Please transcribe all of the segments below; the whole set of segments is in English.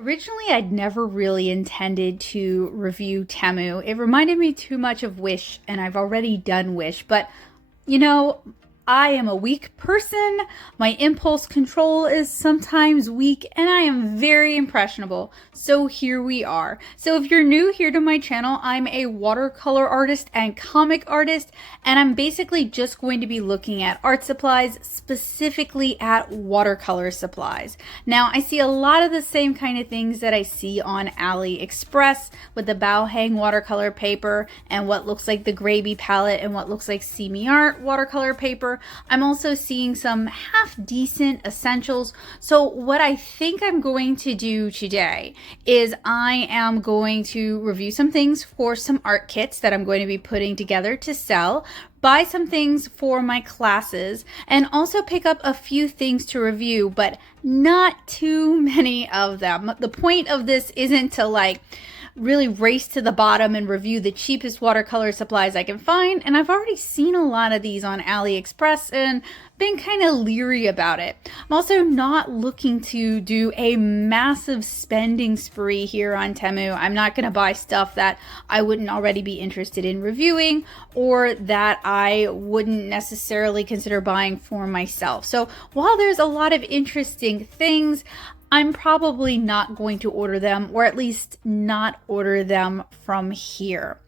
Originally, I'd never really intended to review Temu. It reminded me too much of Wish, and I've already done Wish, but you know, I am a weak person. My impulse control is sometimes weak, and I am very impressionable. So here we are. So if you're new here to my channel, I'm a watercolor artist and comic artist, and I'm basically just going to be looking at art supplies, specifically at watercolor supplies. Now, I see a lot of the same kind of things that I see on AliExpress with the bow hang watercolor paper and what looks like the Gravy palette and what looks like See Me Art watercolor paper. I'm also seeing some half decent essentials. So what I think I'm going to do today is I am going to review some things for some art kits that I'm going to be putting together to sell, buy some things for my classes, and also pick up a few things to review, but not too many of them. The point of this isn't to really race to the bottom and review the cheapest watercolor supplies I can find, and I've already seen a lot of these on AliExpress and been kind of leery about it. I'm also not looking to do a massive spending spree here on Temu. I'm not going to buy stuff that I wouldn't already be interested in reviewing or that I wouldn't necessarily consider buying for myself. So while there's a lot of interesting things, I'm probably not going to order them, or at least not order them from here.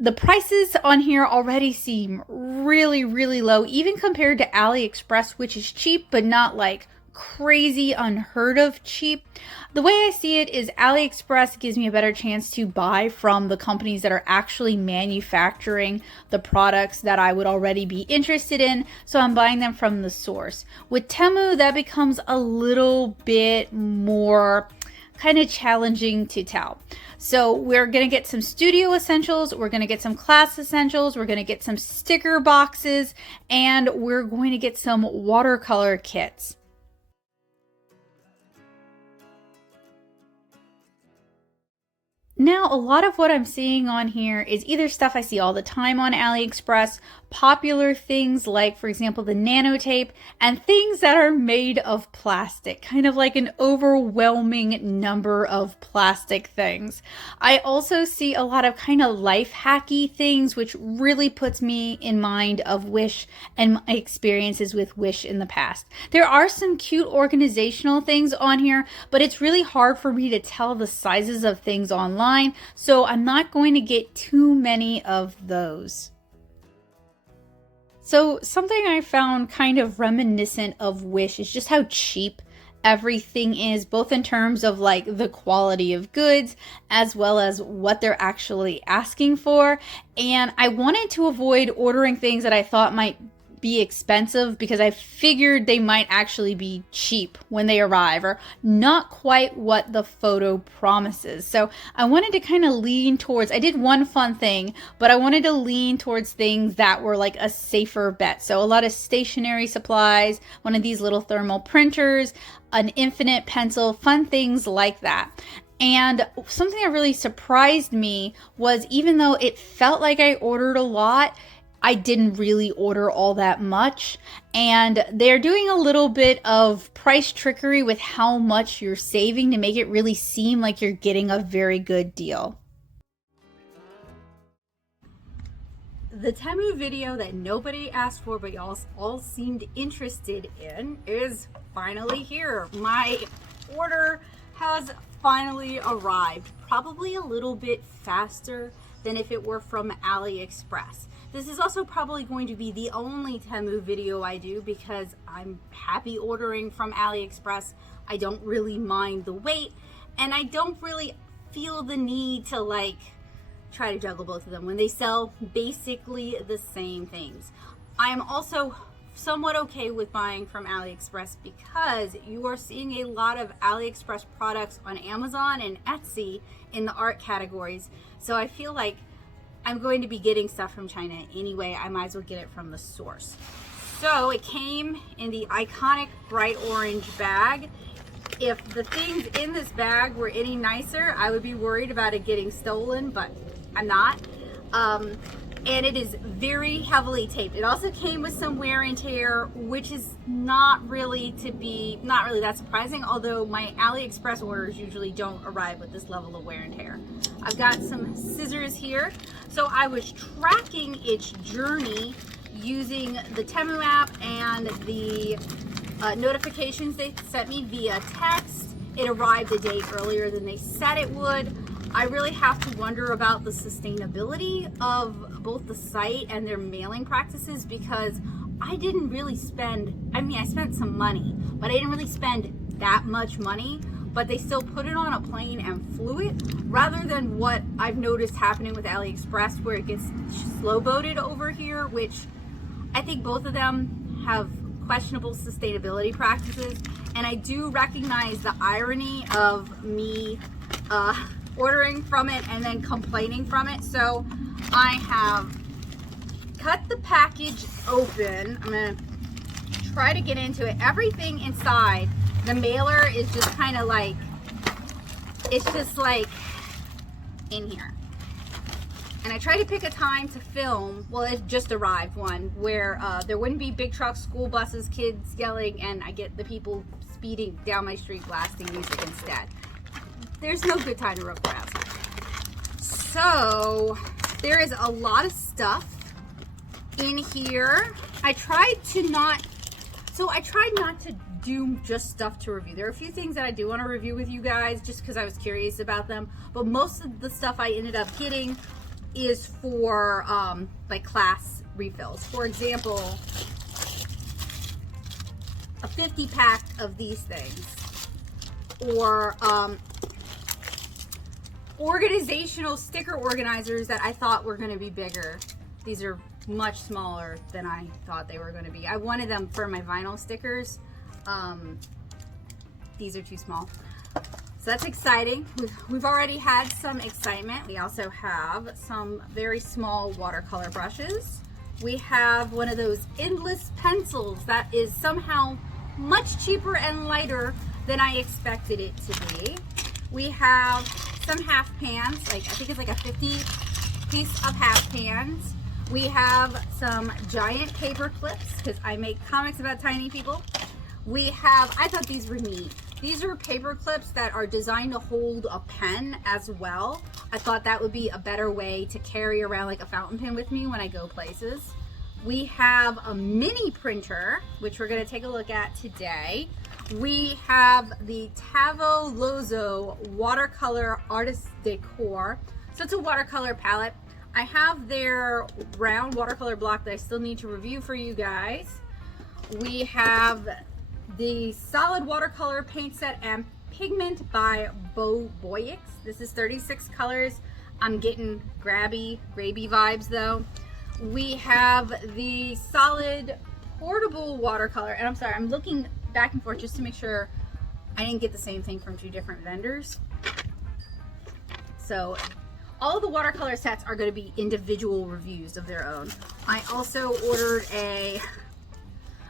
The prices on here already seem really, really low, even compared to AliExpress, which is cheap, but not like crazy unheard of cheap. The way I see it is AliExpress gives me a better chance to buy from the companies that are actually manufacturing the products that I would already be interested in, so I'm buying them from the source. With Temu, that becomes a little bit more kind of challenging to tell. So we're going to get some studio essentials, we're going to get some class essentials, we're going to get some sticker boxes, and we're going to get some watercolor kits. Now, a lot of what I'm seeing on here is either stuff I see all the time on AliExpress, popular things like, for example, the nanotape, and things that are made of plastic, kind of like an overwhelming number of plastic things. I also see a lot of kind of life hacky things, which really puts me in mind of Wish and my experiences with Wish in the past. There are some cute organizational things on here, but it's really hard for me to tell the sizes of things online, so I'm not going to get too many of those. So something I found kind of reminiscent of Wish is just how cheap everything is, both in terms of like the quality of goods as well as what they're actually asking for. And I wanted to avoid ordering things that I thought might be expensive because I figured they might actually be cheap when they arrive or not quite what the photo promises. So I wanted to kind of lean towards, I did one fun thing, but I wanted to lean towards things that were like a safer bet. So a lot of stationery supplies, one of these little thermal printers, an infinite pencil, fun things like that. And something that really surprised me was, even though it felt like I ordered a lot, I didn't really order all that much, and they're doing a little bit of price trickery with how much you're saving to make it really seem like you're getting a very good deal. The Temu video that nobody asked for but y'all all seemed interested in is finally here. My order has finally arrived, probably a little bit faster than if it were from AliExpress. This is also probably going to be the only Temu video I do because I'm happy ordering from AliExpress. I don't really mind the wait, and I don't really feel the need to try to juggle both of them when they sell basically the same things. I am also somewhat okay with buying from AliExpress because you are seeing a lot of AliExpress products on Amazon and Etsy in the art categories. So I feel like I'm going to be getting stuff from China anyway. I might as well get it from the source. So it came in the iconic bright orange bag. If the things in this bag were any nicer, I would be worried about it getting stolen, but I'm not. and it is very heavily taped. It also came with some wear and tear, which is not really that surprising, although my AliExpress orders usually don't arrive with this level of wear and tear. I've got some scissors here. So I was tracking its journey using the Temu app and the notifications they sent me via text. It arrived a day earlier than they said it would. I really have to wonder about the sustainability of both the site and their mailing practices, because I didn't really spend, I spent some money, but I didn't really spend that much money, but they still put it on a plane and flew it, rather than what I've noticed happening with AliExpress, where it gets slow boated over here, which I think both of them have questionable sustainability practices. And I do recognize the irony of me ordering from it and then complaining from it. So I have cut the package open. I'm gonna try to get into it. Everything inside the mailer is just kind of like, it's just like in here. And I tried to pick a time to film, well, it just arrived one, where there wouldn't be big trucks, school buses, kids yelling, and I get the people speeding down my street blasting music instead. There's no good time to record outside. So there is a lot of stuff in here. I tried not to do just stuff to review. There are a few things that I do want to review with you guys just because I was curious about them, but most of the stuff I ended up getting is for like class refills. For example, a 50 pack of these things, or organizational sticker organizers that I thought were going to be bigger. These are much smaller than I thought they were going to be. I wanted them for my vinyl stickers. These are too small. So that's exciting. We've already had some excitement. We also have some very small watercolor brushes. We have one of those endless pencils that is somehow much cheaper and lighter than I expected it to be. We have some half pans, like I think it's like a 50 piece of half pans. We have some giant paper clips because I make comics about tiny people. We have, I thought these were neat. These are paper clips that are designed to hold a pen as well. I thought that would be a better way to carry around like a fountain pen with me when I go places. We have a mini printer, which we're going to take a look at today. We have the Tavo watercolor artist decor. So it's a watercolor palette. I have their round watercolor block that I still need to review for you guys. We have the solid watercolor paint set and pigment by Boyix. This is 36 colors. I'm getting gravy vibes though. We have the solid portable watercolor, and I'm sorry, I'm looking back and forth just to make sure I didn't get the same thing from two different vendors. So all the watercolor sets are going to be individual reviews of their own. I also ordered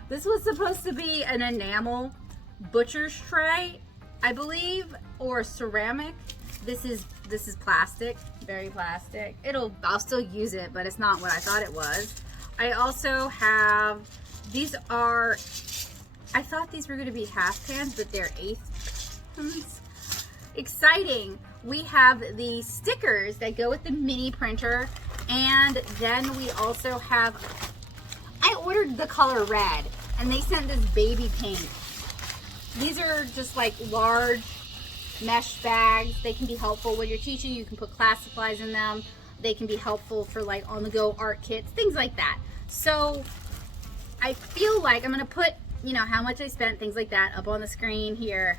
this was supposed to be an enamel butcher's tray, I believe, or ceramic. This is plastic, very plastic. I'll still use it, but it's not what I thought it was. I also have, I thought these were going to be half pans, but they're eighth pans. Exciting. We have the stickers that go with the mini printer, and then we also have, I ordered the color red, and they sent this baby pink. These are just like large mesh bags. They can be helpful when you're teaching. You can put class supplies in them. They can be helpful for like on-the-go art kits, things like that. So I feel like I'm gonna put, how much I spent, things like that, up on the screen here.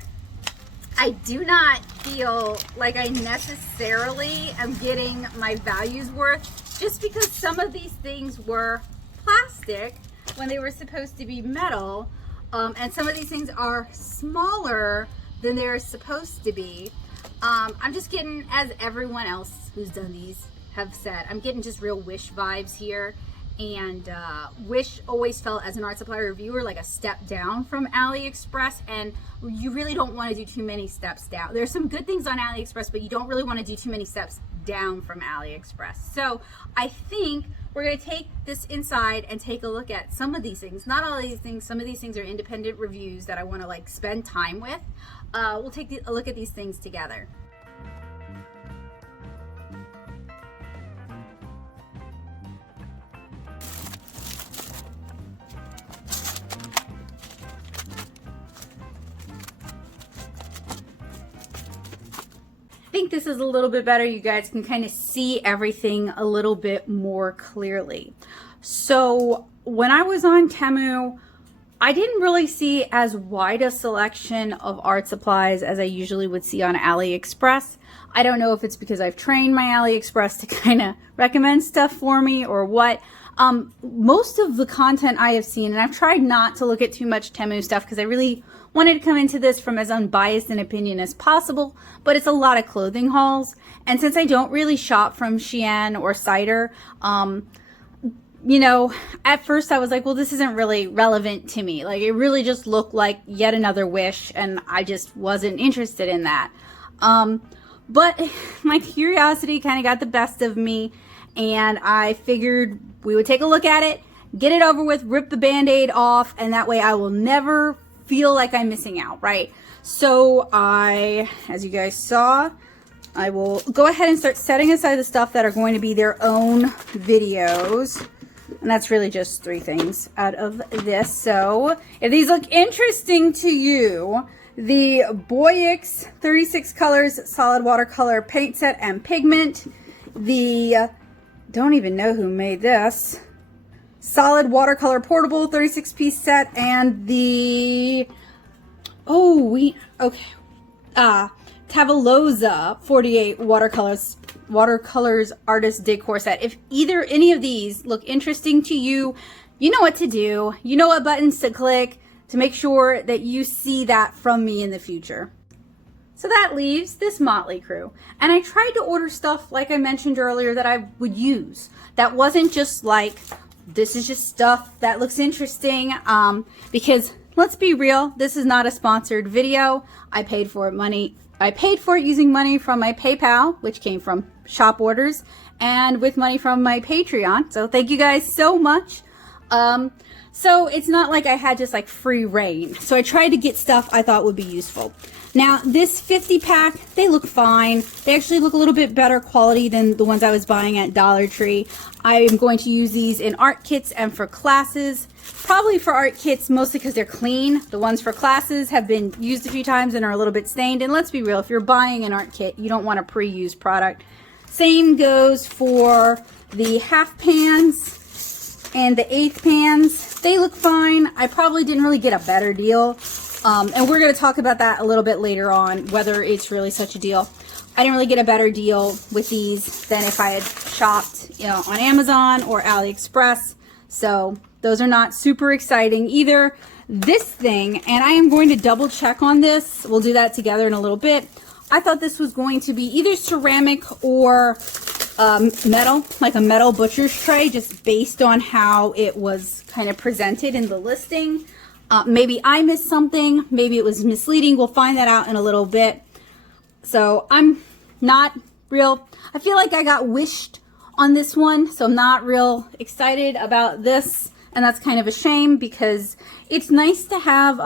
I do not feel like I necessarily am getting my values worth, just because some of these things were plastic when they were supposed to be metal, and some of these things are smaller than they're supposed to be. I'm just getting, as everyone else who's done these have said, I'm getting just real Wish vibes here. And Wish always felt, as an art supply reviewer, like a step down from AliExpress, and you really don't want to do too many steps down. There's some good things on AliExpress, but you don't really want to do too many steps down from AliExpress. So I think we're going to take this inside and take a look at some of these things. Not all of these things. Some of these things are independent reviews that I want to like spend time with. We'll take a look at these things together. I think this is a little bit better. You guys can kind of see everything a little bit more clearly. So when I was on Temu, I didn't really see as wide a selection of art supplies as I usually would see on AliExpress. I don't know if it's because I've trained my AliExpress to kind of recommend stuff for me or what. Most of the content I have seen, and I've tried not to look at too much Temu stuff because I really wanted to come into this from as unbiased an opinion as possible, but it's a lot of clothing hauls. And since I don't really shop from Shein or Cider, you know, at first I was like, well, this isn't really relevant to me. Like, it really just looked like yet another Wish, and I just wasn't interested in that. But my curiosity kind of got the best of me, and I figured we would take a look at it, get it over with, rip the Band-Aid off, and that way I will never feel like I'm missing out, right? So as you guys saw, I will go ahead and start setting aside the stuff that are going to be their own videos. And that's really just 3 things out of this. So if these look interesting to you, the Boyix 36 colors solid watercolor paint set and pigment, the don't even know who made this, solid watercolor portable 36 piece set, and the Tavaloza 48 watercolors artist decor set. If any of these look interesting to you, you know what to do. You know what buttons to click to make sure that you see that from me in the future. So that leaves this motley crew. And I tried to order stuff, like I mentioned earlier, that I would use. That wasn't just like, this is just stuff that looks interesting, because let's be real, this is not a sponsored video. I paid for it using money from my PayPal, which came from shop orders, and with money from my Patreon. So thank you guys so much. So it's not like I had just like free reign. So I tried to get stuff I thought would be useful. Now this 50 pack, they look fine. They actually look a little bit better quality than the ones I was buying at Dollar Tree. I am going to use these in art kits and for classes. Probably for art kits, mostly because they're clean. The ones for classes have been used a few times and are a little bit stained. And let's be real, if you're buying an art kit, you don't want a pre-used product. Same goes for the half pans and the 1/8 pans. They look fine. I probably didn't really get a better deal. And we're going to talk about that a little bit later on, whether it's really such a deal. I didn't really get a better deal with these than if I had shopped, you know, on Amazon or AliExpress. So those are not super exciting either. This thing, and I am going to double check on this. We'll do that together in a little bit. I thought this was going to be either ceramic or metal, like a metal butcher's tray, just based on how it was kind of presented in the listing. Maybe I missed something. Maybe it was misleading. We'll find that out in a little bit. So I'm not real, I feel like I got wished on this one, so I'm not real excited about this, and that's kind of a shame because it's nice to have,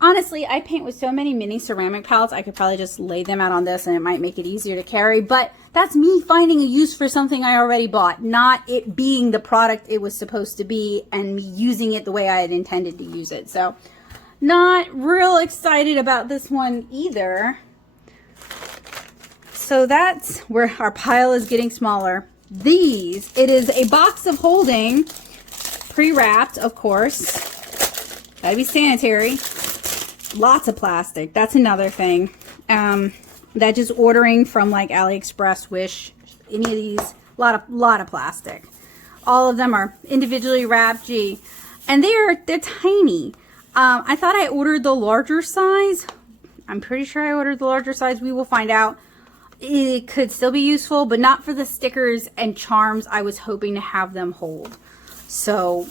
honestly, I paint with so many mini ceramic palettes, I could probably just lay them out on this and it might make it easier to carry, but that's me finding a use for something I already bought, not it being the product it was supposed to be and me using it the way I had intended to use it. So not real excited about this one either. So that's where our pile is getting smaller. These, it is a box of holding, pre-wrapped, of course. Gotta be sanitary. Lots of plastic. That's another thing. That just ordering from like AliExpress, Wish, any of these, lot of plastic. All of them are individually wrapped. Gee, and they're tiny. I thought I ordered the larger size. I'm pretty sure I ordered the larger size. We will find out. It could still be useful, but not for the stickers and charms I was hoping to have them hold. So,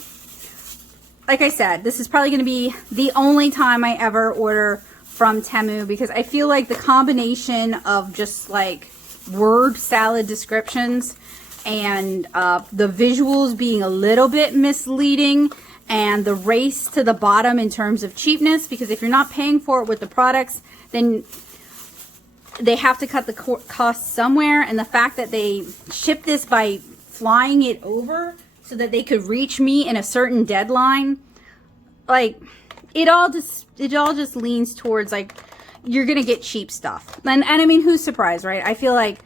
like I said, this is probably going to be the only time I ever order from Temu, because I feel like the combination of just like word salad descriptions and the visuals being a little bit misleading, and the race to the bottom in terms of cheapness, because if you're not paying for it with the products, then they have to cut the cost somewhere. And the fact that they shipped this by flying it over so that they could reach me in a certain deadline, like, it all just leans towards, like, you're gonna get cheap stuff. And I mean, who's surprised, right? I feel like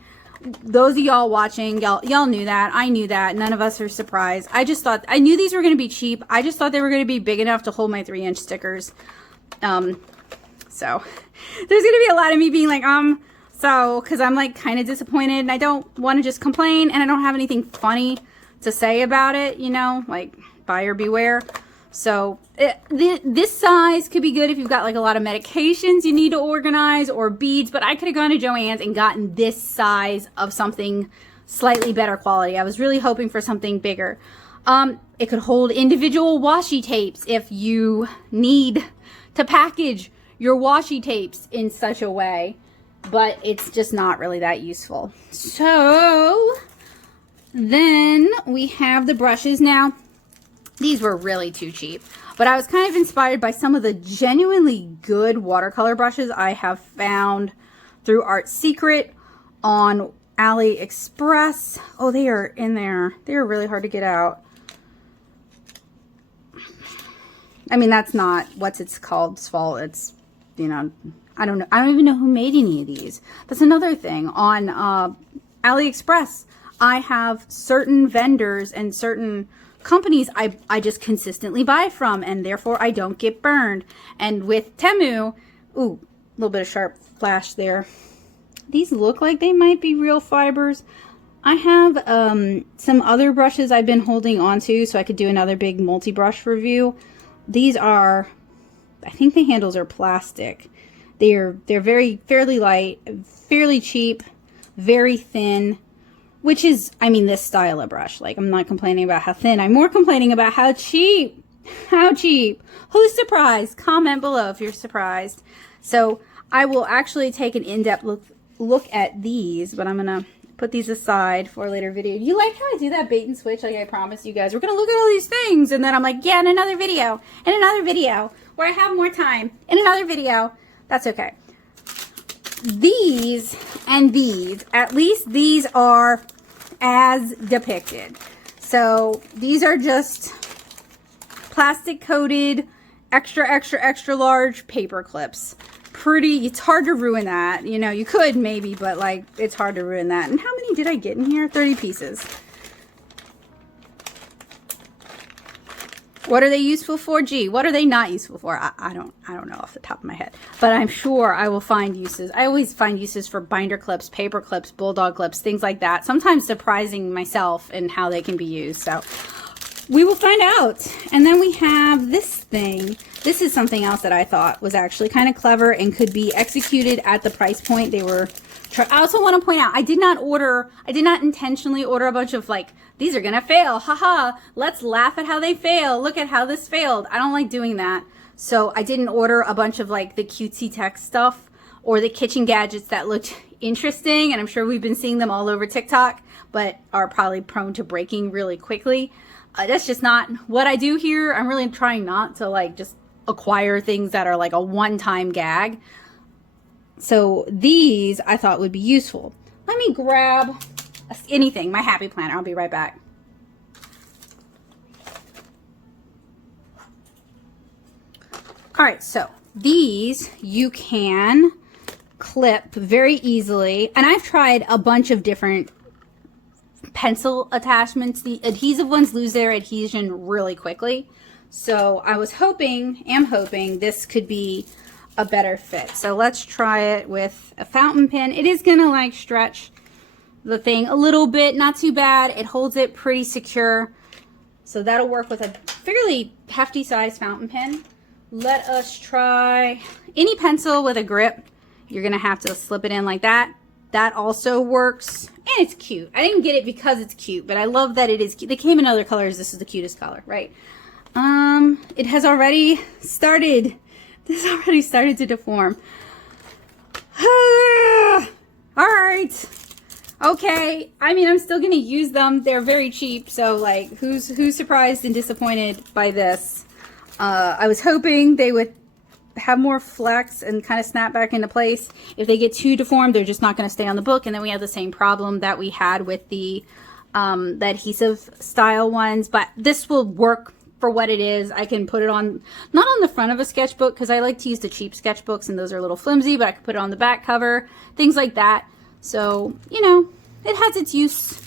those of y'all watching, y'all knew that. I knew that. None of us are surprised. I just thought, I knew these were gonna be cheap. I just thought they were gonna be big enough to hold my 3-inch stickers. So there's gonna be a lot of me being like, so, because I'm like kind of disappointed, and I don't want to just complain, and I don't have anything funny to say about it, you know, like, buyer beware. So this size could be good if you've got like a lot of medications you need to organize, or beads, but I could have gone to Joann's and gotten this size of something slightly better quality. I was really hoping for something bigger. It could hold individual washi tapes if you need to package your washi tapes in such a way, but it's just not really that useful. So then we have the brushes. Now, these were really too cheap, but I was kind of inspired by some of the genuinely good watercolor brushes I have found through Art Secret, on AliExpress. Oh, they are in there. They are really hard to get out. I mean, that's not what's it's called's fault. It's, you know, I don't know. I don't even know who made any of these. That's another thing. On AliExpress, I have certain vendors and certain companies I just consistently buy from, and therefore I don't get burned. And with Temu, ooh, a little bit of sharp flash there. These look like they might be real fibers. I have some other brushes I've been holding on to so I could do another big multi-brush review. These are, I think the handles are plastic. They're fairly light, fairly cheap, very thin, which is, I mean, this style of brush. Like, I'm not complaining about how thin. I'm more complaining about how cheap. How cheap. Who's surprised? Comment below if you're surprised. So I will actually take an in-depth look at these, but I'm going to put these aside for a later video. You like how I do that bait and switch? Like I promised you guys, we're going to look at all these things, and then I'm like, yeah, in another video, where I have more time, in another video. That's okay. These and these, at least these are as depicted. So these are just plastic coated, extra large paper clips. Pretty, it's hard to ruin that. You know, you could maybe, but like, it's hard to ruin that. And how many did I get in here? 30 pieces. What are they useful for? Gee, what are they not useful for? I don't know off the top of my head, but I'm sure I will find uses. I always find uses for binder clips, paper clips, bulldog clips, things like that. Sometimes surprising myself in how they can be used. So we will find out. And then we have this thing. This is something else that I thought was actually kind of clever and could be executed at the price point they were. I also want to point out, I did not intentionally order a bunch of like, these are gonna fail, haha, let's laugh at how they fail, look at how this failed. I don't like doing that. So I didn't order a bunch of like the cutesy tech stuff or the kitchen gadgets that looked interesting, and I'm sure we've been seeing them all over TikTok, but are probably prone to breaking really quickly. That's just not what I do here. I'm really trying not to like just acquire things that are like a one-time gag. So these I thought would be useful. Let me grab anything, my happy planner. I'll be right back. All right, so these you can clip very easily, and I've tried a bunch of different pencil attachments. The adhesive ones lose their adhesion really quickly, so I was hoping this could be a better fit. So let's try it with a fountain pen. It is gonna like stretch the thing a little bit, not too bad. It holds it pretty secure, so that'll work with a fairly hefty size fountain pen. Let us try any pencil with a grip. You're gonna have to slip it in like that. That also works, and it's cute. I didn't get it because it's cute, but I love that it is cute. They came in other colors. This is the cutest color, right? It has already started. This already started to deform. All right. Okay, I mean, I'm still gonna use them. They're very cheap, so like, who's surprised and disappointed by this? I was hoping they would have more flex and kind of snap back into place. If they get too deformed, they're just not going to stay on the book, and then we have the same problem that we had with the adhesive style ones. But this will work for what it is. I can put it on, not on the front of a sketchbook, because I like to use the cheap sketchbooks and those are a little flimsy, but I can put it on the back cover, things like that. So, you know, it has its use,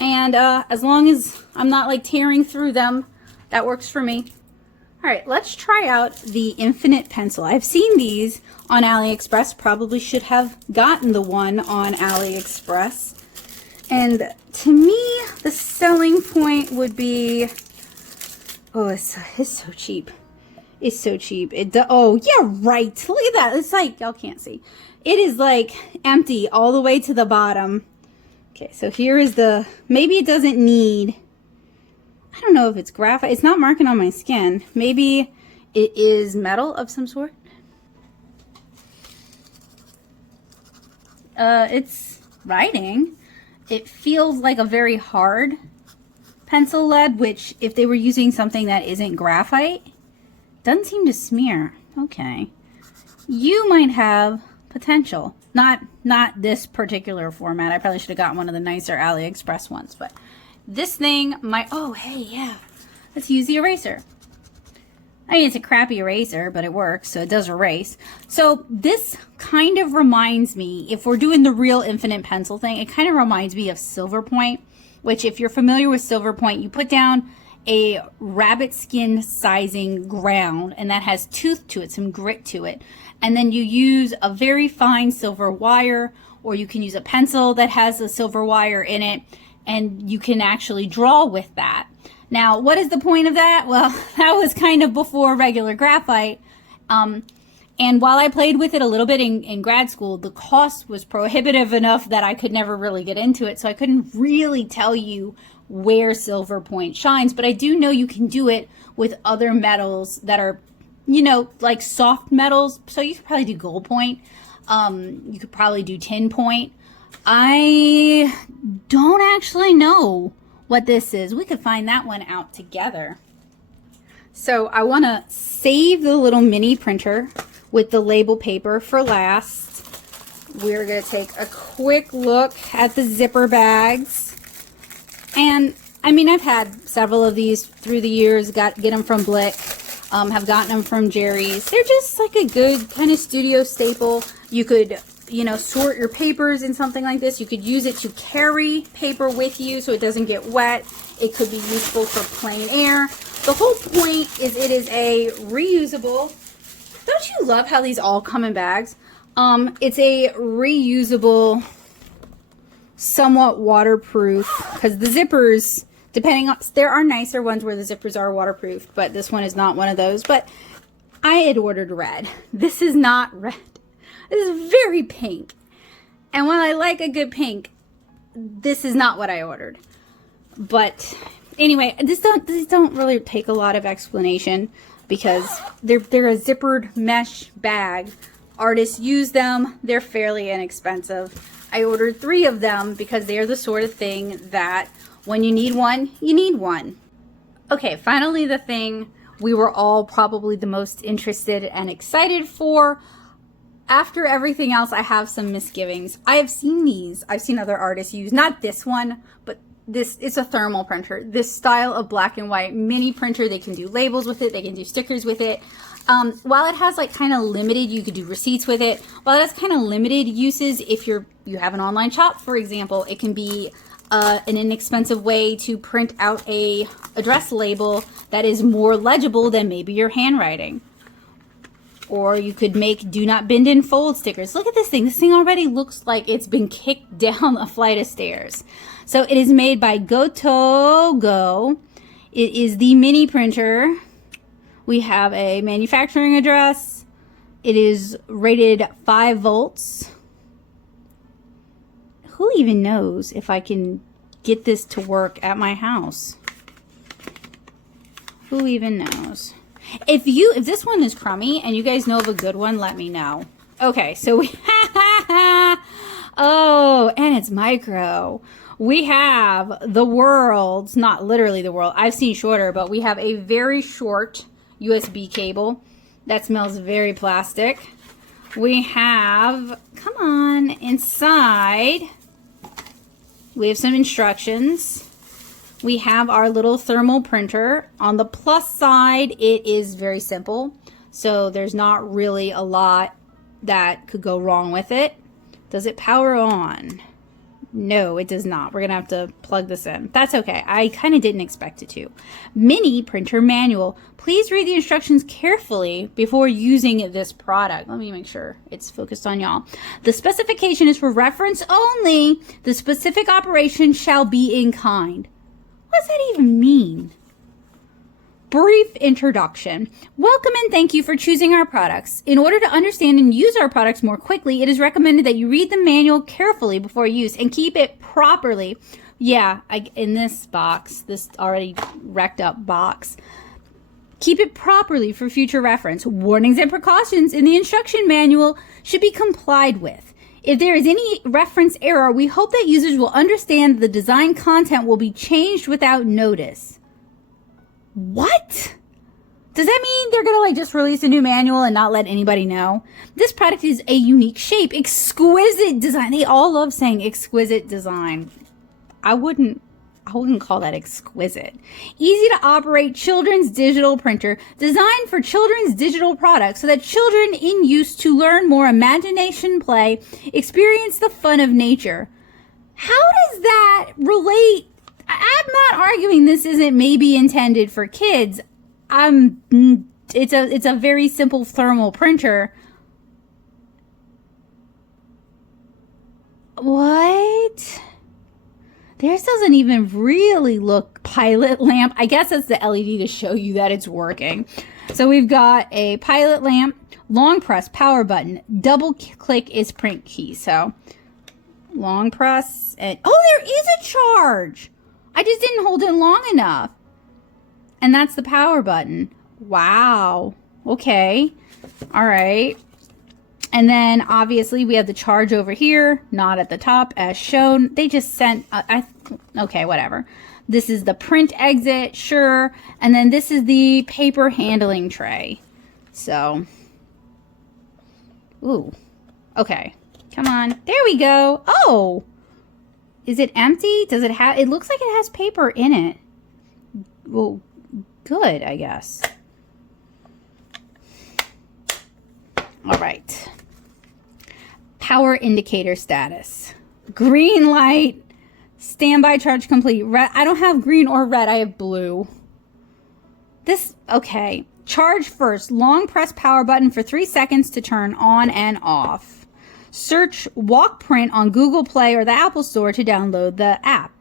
and as long as I'm not like tearing through them, that works for me. All right, let's try out the infinite pencil. I've seen these on AliExpress, probably should have gotten the one on AliExpress. And to me, the selling point would be, oh, it's so cheap. It's so cheap. Oh, yeah, right. Look at that. It's like, y'all can't see. It is like empty all the way to the bottom. Okay, so here is the, maybe it doesn't need, I don't know if it's graphite. It's not marking on my skin. Maybe it is metal of some sort. It's writing. It feels like a very hard pencil lead, which if they were using something that isn't graphite, doesn't seem to smear. Okay. You might have potential. Not this particular format. I probably should have gotten one of the nicer AliExpress ones, but this thing might, oh, hey, yeah. Let's use the eraser. I mean, it's a crappy eraser, but it works, so it does erase. So this kind of reminds me, if we're doing the real infinite pencil thing, it kind of reminds me of silver point, which if you're familiar with silver point, you put down a rabbit skin sizing ground, and that has tooth to it, some grit to it. And then you use a very fine silver wire, or you can use a pencil that has a silver wire in it, and you can actually draw with that. Now, what is the point of that? Well, that was kind of before regular graphite. And while I played with it a little bit in grad school, the cost was prohibitive enough that I could never really get into it. So I couldn't really tell you where silver point shines, but I do know you can do it with other metals that are, you know, like soft metals. So you could probably do gold point. You could probably do tin point. I don't actually know what this is. We could find that one out together. So I want to save the little mini printer with the label paper for last. We're going to take a quick look at the zipper bags. And I mean, I've had several of these through the years, get them from Blick, have gotten them from Jerry's. They're just like a good kind of studio staple. You could, you know, sort your papers in something like this. You could use it to carry paper with you so it doesn't get wet. It could be useful for plain air. The whole point is it is a reusable. Don't you love how these all come in bags? It's a reusable, somewhat waterproof, because the zippers, depending on, there are nicer ones where the zippers are waterproof, but this one is not one of those. But I had ordered red. This is not red. This is very pink. And while I like a good pink, this is not what I ordered. But anyway, these don't really take a lot of explanation because they're a zippered mesh bag. Artists use them. They're fairly inexpensive. I ordered 3 of them because they're the sort of thing that when you need one, you need one. Okay, finally the thing we were all probably the most interested and excited for. After everything else, I have some misgivings. I have seen these. I've seen other artists use, not this one, but this, it's a thermal printer. This style of black and white mini printer, they can do labels with it. They can do stickers with it. While it has like kind of limited, you could do receipts with it. While it has kind of limited uses, if you have an online shop, for example, it can be an inexpensive way to print out a address label that is more legible than maybe your handwriting. Or you could make do not bend and fold stickers. Look at this thing. This thing already looks like it's been kicked down a flight of stairs. So it is made by Gotogo. It is the mini printer. We have a manufacturing address. It is rated 5 volts. Who even knows if I can get this to work at my house? Who even knows? If this one is crummy and you guys know of a good one, let me know. Okay, so we Oh, and it's micro. We have the world's, not literally the world. I've seen shorter, but we have a very short USB cable that smells very plastic. We have, come on, inside, we have some instructions. We have our little thermal printer. On the plus side, it is very simple. So there's not really a lot that could go wrong with it. Does it power on? No, it does not. We're going to have to plug this in. That's okay. I kind of didn't expect it to. Mini printer manual. Please read the instructions carefully before using this product. Let me make sure it's focused on y'all. The specification is for reference only. The specific operation shall be in kind. What does that even mean? Brief introduction. Welcome and thank you for choosing our products. In order to understand and use our products more quickly, it is recommended that you read the manual carefully before use and keep it properly. Yeah, in this box, this already wrecked up box. Keep it properly for future reference. Warnings and precautions in the instruction manual should be complied with. If there is any reference error, we hope that users will understand the design content will be changed without notice. What? Does that mean they're gonna just release a new manual and not let anybody know? This product is a unique shape, exquisite design. They all love saying exquisite design. I wouldn't call that exquisite. Easy to operate children's digital printer designed for children's digital products so that children in use to learn more imagination, play, experience the fun of nature. How does that relate? I'm not arguing this isn't maybe intended for kids. It's a very simple thermal printer. What? Theirs doesn't even really look pilot lamp. I guess that's the LED to show you that it's working. So we've got a pilot lamp, long press, power button, double click is print key. So long press and, oh, there is a charge. I just didn't hold it long enough. And that's the power button. Wow. Okay. All right. And then obviously we have the charge over here, not at the top as shown. They just sent, okay, whatever. This is the print exit, sure. And then this is the paper handling tray. So, ooh, okay. Come on. There we go. Oh. Is it empty? Does it have, it looks like it has paper in it. Well, good, I guess. All right. Power indicator status. Green light. Standby charge complete. Red. I don't have green or red. I have blue. This, okay. Charge first. Long press power button for 3 seconds to turn on and off. Search Walk Print on Google Play or the Apple Store to download the app.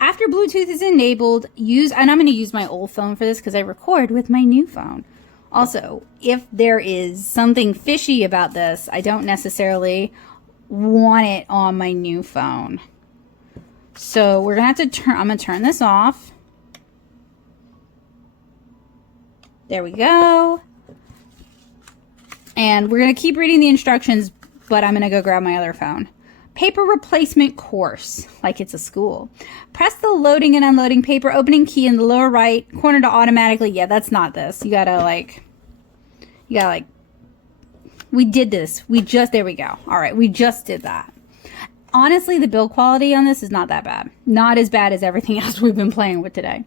After Bluetooth is enabled, and I'm going to use my old phone for this because I record with my new phone. Also, if there is something fishy about this, I don't necessarily want it on my new phone. So we're going to have to I'm going to turn this off. There we go. And we're going to keep reading the instructions, but I'm going to go grab my other phone. Paper replacement course, like it's a school. Press the loading and unloading paper opening key in the lower right corner to automatically, yeah, that's not this. You gotta we did this. There we go. All right, we just did that. Honestly, the build quality on this is not that bad. Not as bad as everything else we've been playing with today.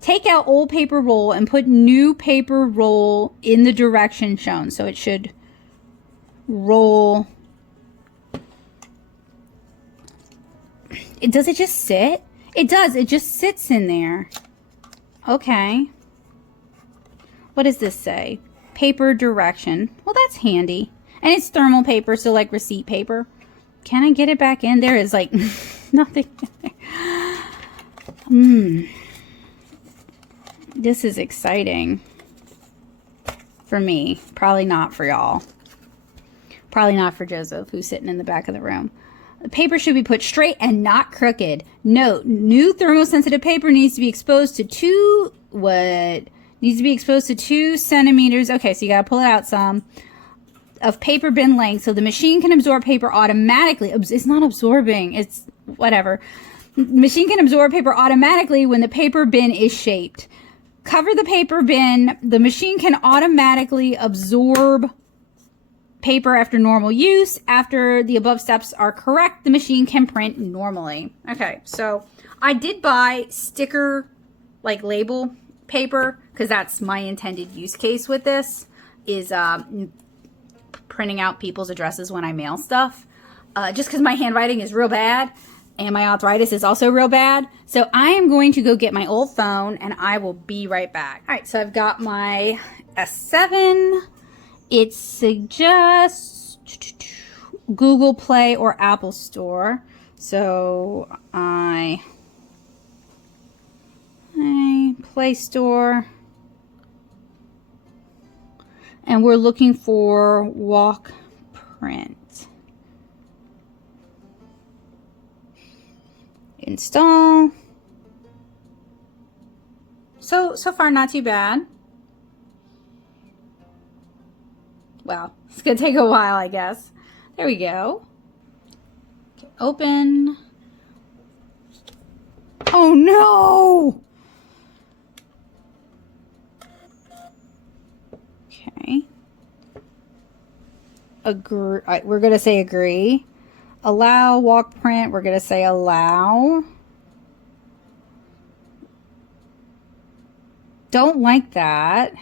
Take out old paper roll and put new paper roll in the direction shown. So it should roll. Does it just sit? It does. It just sits in there. Okay. What does this say? Paper direction. Well, that's handy. And it's thermal paper, so like receipt paper. Can I get it back in? There is like nothing in there. This is exciting for me. Probably not for y'all. Probably not for Joseph, who's sitting in the back of the room. The paper should be put straight and not crooked. Note, new thermosensitive paper needs to be exposed to 2 centimeters. Okay, so you gotta pull it out some. of paper bin length so the machine can absorb paper automatically. It's not absorbing, it's whatever. The machine can absorb paper automatically when the paper bin is shaped. Cover the paper bin. The machine can automatically absorb paper after normal use. After the above steps are correct, the machine can print normally. Okay, so I did buy sticker, like label paper, because that's my intended use case with this, is printing out people's addresses when I mail stuff. Just because my handwriting is real bad and my arthritis is also real bad. So I am going to go get my old phone and I will be right back. All right, so I've got my S7. It suggests Google Play or Apple Store. So Play Store. And we're looking for walk print. Install. So far not too bad. Well, it's gonna take a while, I guess. There we go. Okay, open. Oh no! Okay. Agree. We're gonna say agree. Allow walk print. We're gonna say allow. Don't like that.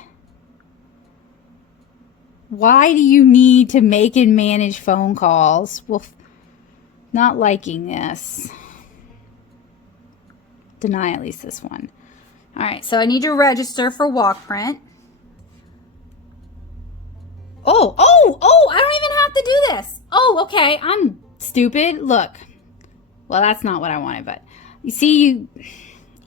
Why do you need to make and manage phone calls? Well, not liking this. Deny at least this one. All right, so I need to register for walk print. Oh, I don't even have to do this. Oh, okay, I'm stupid. Look. Well, that's not what I wanted, but you see,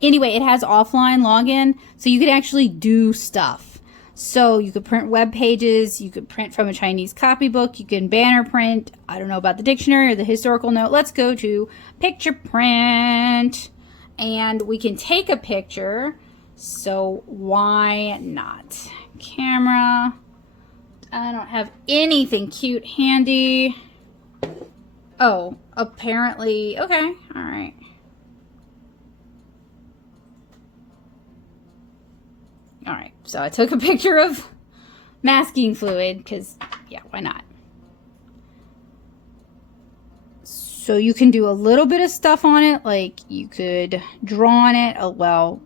anyway, it has offline login, so you could actually do stuff. So you could print web pages, you could print from a Chinese copybook, you can banner print. I don't know about the dictionary or the historical note. Let's go to picture print, and we can take a picture. So why not? Camera. I don't have anything cute handy. Oh, apparently, okay, all right. All right, so I took a picture of masking fluid because, yeah, why not? So you can do a little bit of stuff on it, like you could draw on it. Oh, well,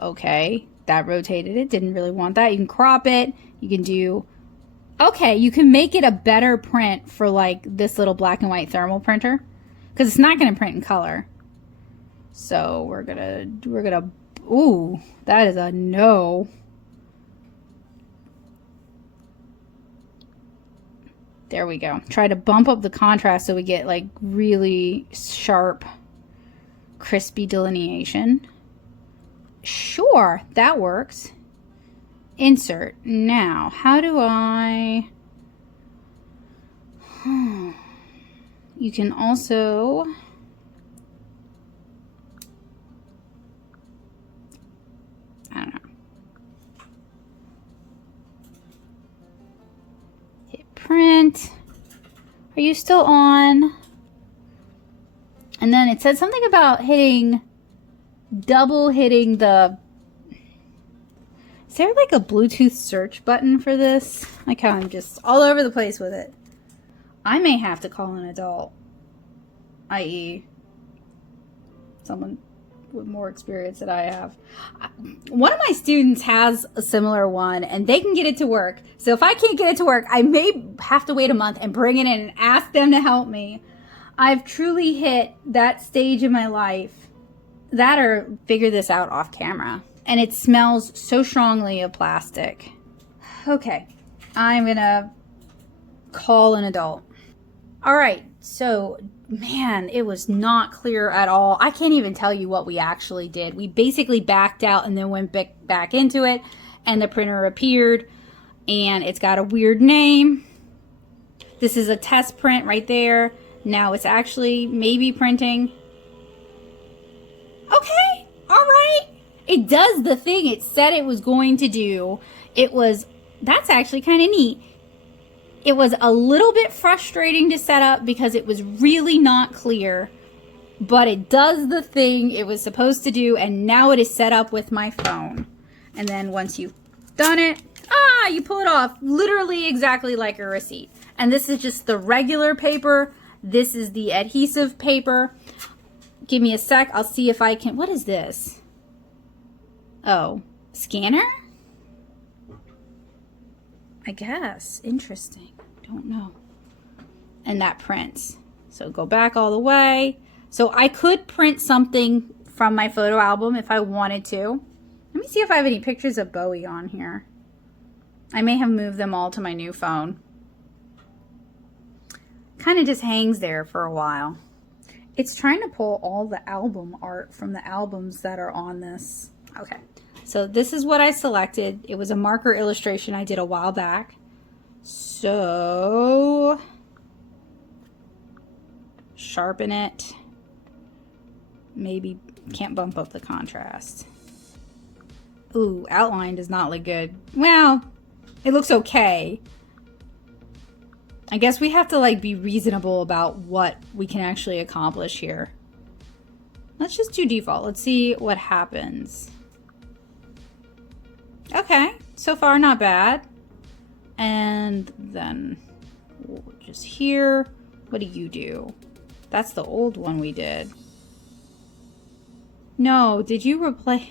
okay, that rotated it. Didn't really want that. You can crop it. You can do, okay, you can make it a better print for like this little black and white thermal printer because it's not going to print in color. So we're gonna, ooh, that is a no. There we go. Try to bump up the contrast so we get like really sharp, crispy delineation. Sure, that works. Insert. Now, how do I... You can also... I don't know. Hit print. Are you still on? And then it said something about double hitting the... Is there like a Bluetooth search button for this? Like how I'm just all over the place with it. I may have to call an adult, i.e. someone with more experience than I have. One of my students has a similar one and they can get it to work. So if I can't get it to work, I may have to wait a month and bring it in and ask them to help me. I've truly hit that stage in my life. That or figure this out off camera. And it smells so strongly of plastic. Okay, I'm gonna call an adult. All right, so man, it was not clear at all. I can't even tell you what we actually did. We basically backed out and then went back into it, and the printer appeared, and it's got a weird name. This is a test print right there. Now it's actually maybe printing. Okay, all right. It does the thing it said it was going to do. That's actually kind of neat. It was a little bit frustrating to set up because it was really not clear, but it does the thing it was supposed to do, and now it is set up with my phone. And then once you've done it, you pull it off literally exactly like a receipt. And this is just the regular paper. This is the adhesive paper. Give me a sec. I'll see if I can. What is this? Oh, scanner? I guess. Interesting. Don't know. And that prints. So go back all the way. So I could print something from my photo album if I wanted to. Let me see if I have any pictures of Bowie on here. I may have moved them all to my new phone. Kind of just hangs there for a while. It's trying to pull all the album art from the albums that are on this. Okay, so this is what I selected. It was a marker illustration I did a while back. So sharpen it. Maybe can't bump up the contrast. Ooh, outline does not look good. Well, it looks okay. I guess we have to like be reasonable about what we can actually accomplish here. Let's just do default. Let's see what happens. Okay, so far not bad. And then we'll just here. What do you do? That's the old one we did. No, did you replace?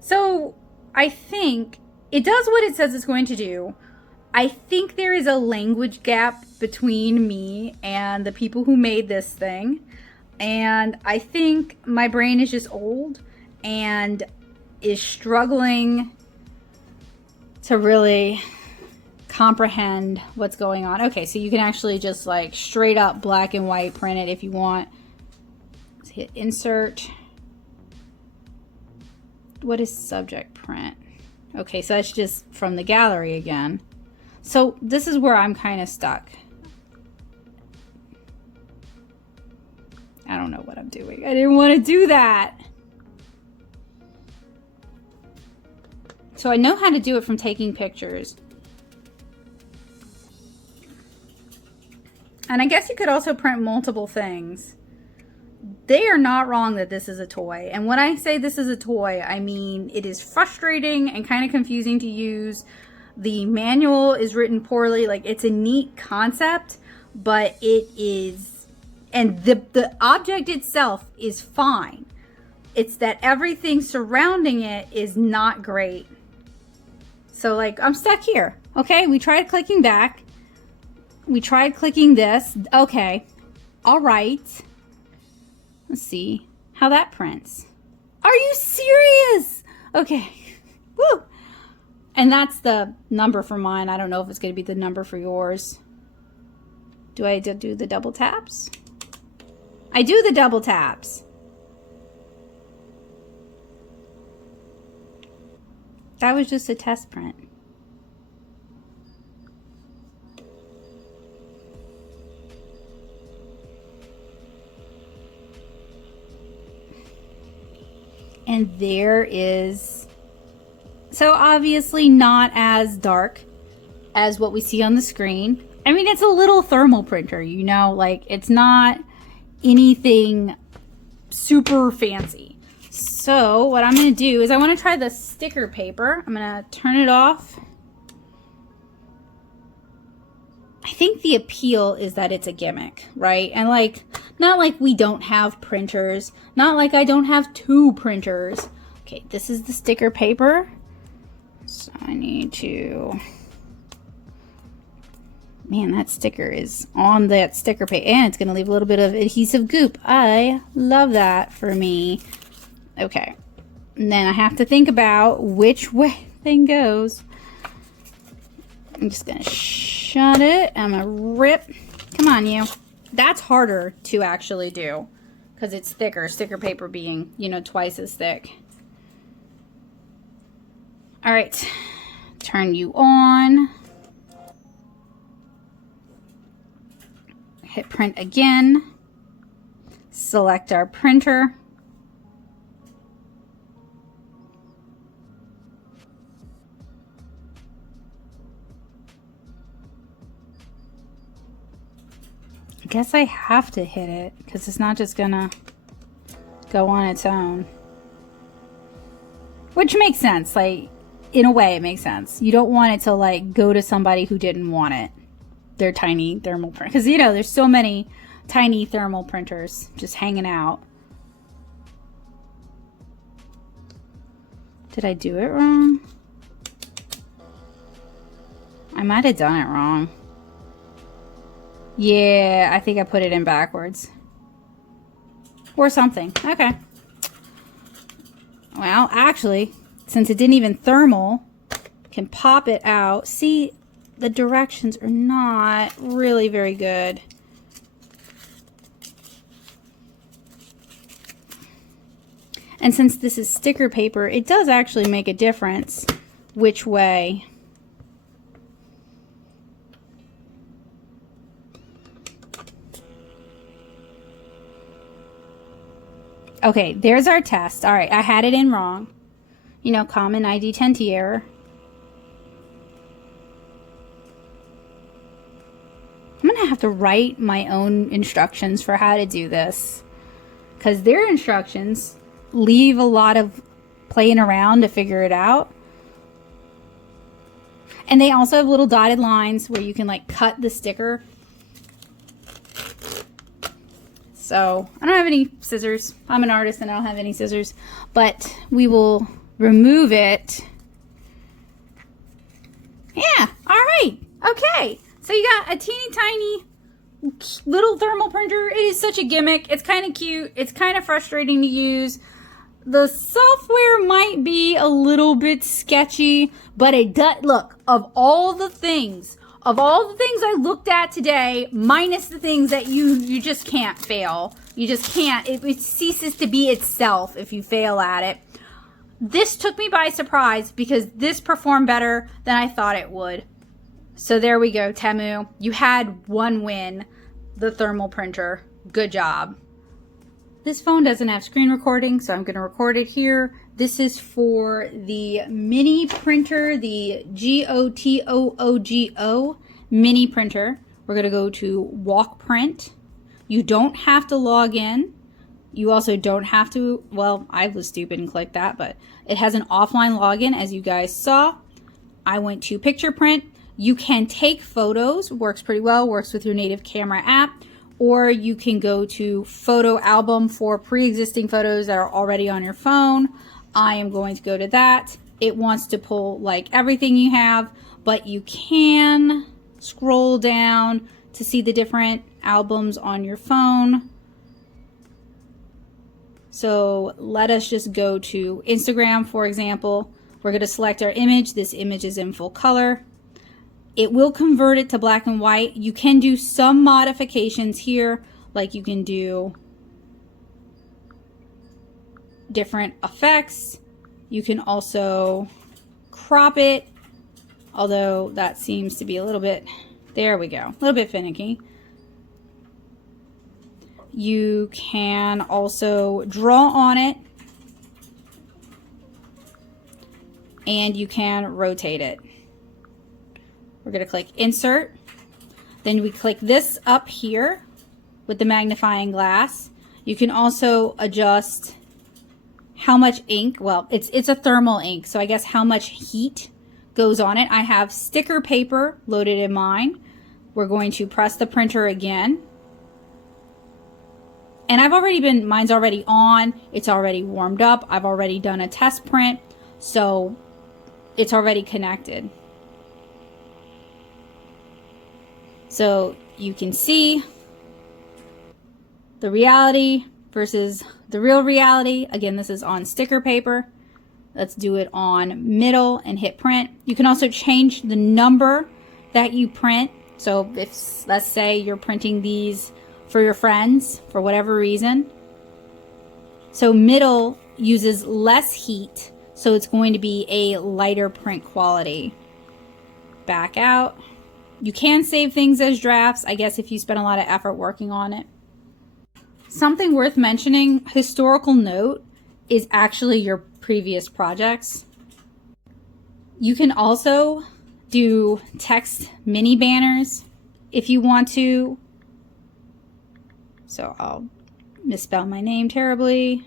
So I think it does what it says it's going to do. I think there is a language gap between me and the people who made this thing. And I think my brain is just old and is struggling to really comprehend what's going on. Okay, so you can actually just like straight up black and white print it if you want. Let's hit insert. What is subject print? Okay, so that's just from the gallery again. So this is where I'm kind of stuck. I don't know what I'm doing. I didn't want to do that. So I know how to do it from taking pictures. And I guess you could also print multiple things. They are not wrong that this is a toy. And when I say this is a toy, I mean it is frustrating and kind of confusing to use. The manual is written poorly. Like, it's a neat concept, but it is, and the object itself is fine. It's that everything surrounding it is not great. So like, I'm stuck here. Okay, we tried clicking back. We tried clicking this. Okay, all right. Let's see how that prints. Are you serious? Okay. Woo. And that's the number for mine. I don't know if it's going to be the number for yours. Do I do the double taps? I do the double taps. That was just a test print. And there is, so obviously not as dark as what we see on the screen. I mean, it's a little thermal printer, you know, like it's not anything super fancy. So what I'm going to do is I want to try the sticker paper. I'm going to turn it off. I think the appeal is that it's a gimmick, right? And like, not like we don't have printers, not like I don't have two printers. Okay, this is the sticker paper. So I need to, man, that sticker is on that sticker paper and it's gonna leave a little bit of adhesive goop. I love that for me. Okay, and then I have to think about which way thing goes. I'm just gonna shut it. I'm gonna rip. Come on, you. That's harder to actually do because it's thicker. Sticker paper being, you know, twice as thick. All right, turn you on. Hit print again. Select our printer. I guess I have to hit it because it's not just gonna go on its own. Which makes sense. Like, in a way, it makes sense. You don't want it to, like, go to somebody who didn't want it. Their tiny thermal print. Because, you know, there's so many tiny thermal printers just hanging out. Did I do it wrong? I might have done it wrong. Yeah, I think I put it in backwards. Or something. Okay. Well, actually, since it didn't even thermal, can pop it out. See, the directions are not really very good. And since this is sticker paper, it does actually make a difference which way. Okay, there's our test. All right, I had it in wrong. You know, common ID10T error. I'm gonna have to write my own instructions for how to do this, because their instructions leave a lot of playing around to figure it out. And they also have little dotted lines where you can like cut the sticker. So I don't have any scissors. I'm an artist and I don't have any scissors, but we will remove it. Yeah, all right, okay. So you got a teeny tiny little thermal printer. It is such a gimmick. It's kind of cute. It's kind of frustrating to use. The software might be a little bit sketchy, but it does, look, of all the things I looked at today, minus the things that you just can't fail. You just can't. It ceases to be itself if you fail at it. This took me by surprise because this performed better than I thought it would. So there we go, Temu. You had one win, the thermal printer. Good job. This phone doesn't have screen recording, so I'm going to record it here. This is for the mini printer, the GOTOOGO mini printer. We're going to go to Walk Print. You don't have to log in. You also don't have to, well, I was stupid and clicked that, but it has an offline login, as you guys saw. I went to Picture Print. You can take photos, works pretty well, works with your native camera app, or you can go to Photo Album for pre-existing photos that are already on your phone. I am going to go to that. It wants to pull like everything you have, but you can scroll down to see the different albums on your phone. So let us just go to Instagram, for example. We're going to select our image. This image is in full color. It will convert it to black and white. You can do some modifications here, like you can do different effects. You can also crop it, although that seems to be a little bit, there we go, a little bit finicky. You can also draw on it, and you can rotate it. We're going to click Insert. Then we click this up here with the magnifying glass. You can also adjust how much ink, well, it's a thermal ink, so I guess how much heat goes on it. I have sticker paper loaded in mine. We're going to press the printer again. And mine's already on. It's already warmed up. I've already done a test print, so it's already connected. So you can see the reality versus the real reality. Again, this is on sticker paper. Let's do it on middle and hit print. You can also change the number that you print. So if, let's say you're printing these for your friends for whatever reason. So middle uses less heat, so it's going to be a lighter print quality. Back out. You can save things as drafts, I guess, if you spend a lot of effort working on it. Something worth mentioning, historical note is actually your previous projects. You can also do text mini banners if you want to. So I'll misspell my name terribly.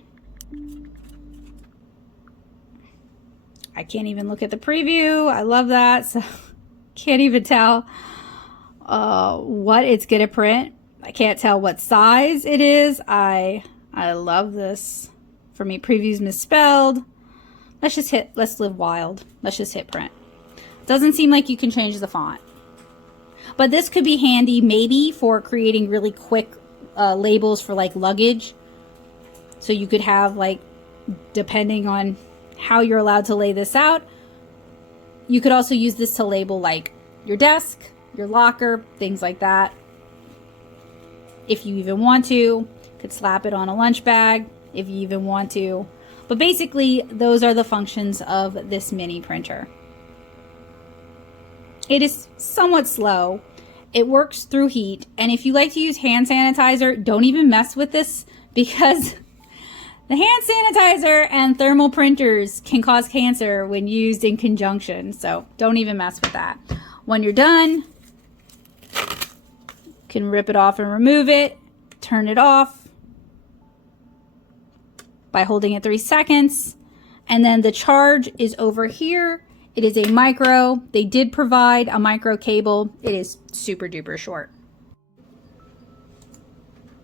I can't even look at the preview. I love that. So can't even tell what it's gonna print. I can't tell what size it is. I love this. For me, preview's misspelled. Let's live wild. Let's just hit print. Doesn't seem like you can change the font. But this could be handy maybe for creating really quick labels for like luggage. So you could have like, depending on how you're allowed to lay this out, you could also use this to label like your desk, your locker, things like that. If you even want to, you could slap it on a lunch bag if you even want to. But basically, those are the functions of this mini printer. It is somewhat slow. It works through heat. And if you like to use hand sanitizer, don't even mess with this, because the hand sanitizer and thermal printers can cause cancer when used in conjunction. So don't even mess with that. When you're done, you can rip it off and remove it. Turn it off by holding it 3 seconds. And then the charge is over here. It is a micro. They did provide a micro cable. It is super duper short.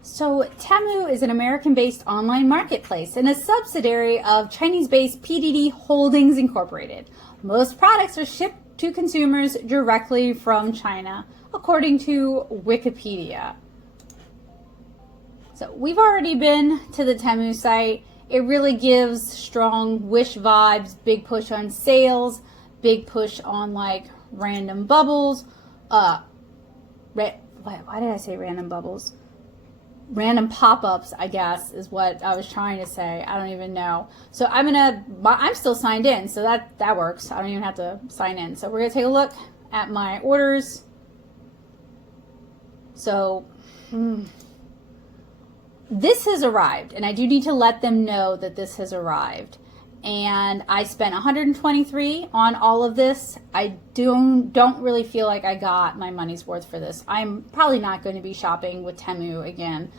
So Temu is an American-based online marketplace and a subsidiary of Chinese-based PDD Holdings Incorporated. Most products are shipped to consumers directly from China, according to Wikipedia. So we've already been to the Temu site. It really gives strong Wish vibes, big push on sales, big push on like random bubbles. Why did I say random bubbles? Random pop-ups, I guess, is what I was trying to say. I don't even know. So I'm still signed in, so that works. I don't even have to sign in. So we're gonna take a look at my orders. So this has arrived, and I do need to let them know that this has arrived. And I spent $123 on all of this. I don't really feel like I got my money's worth for this. I'm probably not going to be shopping with Temu again.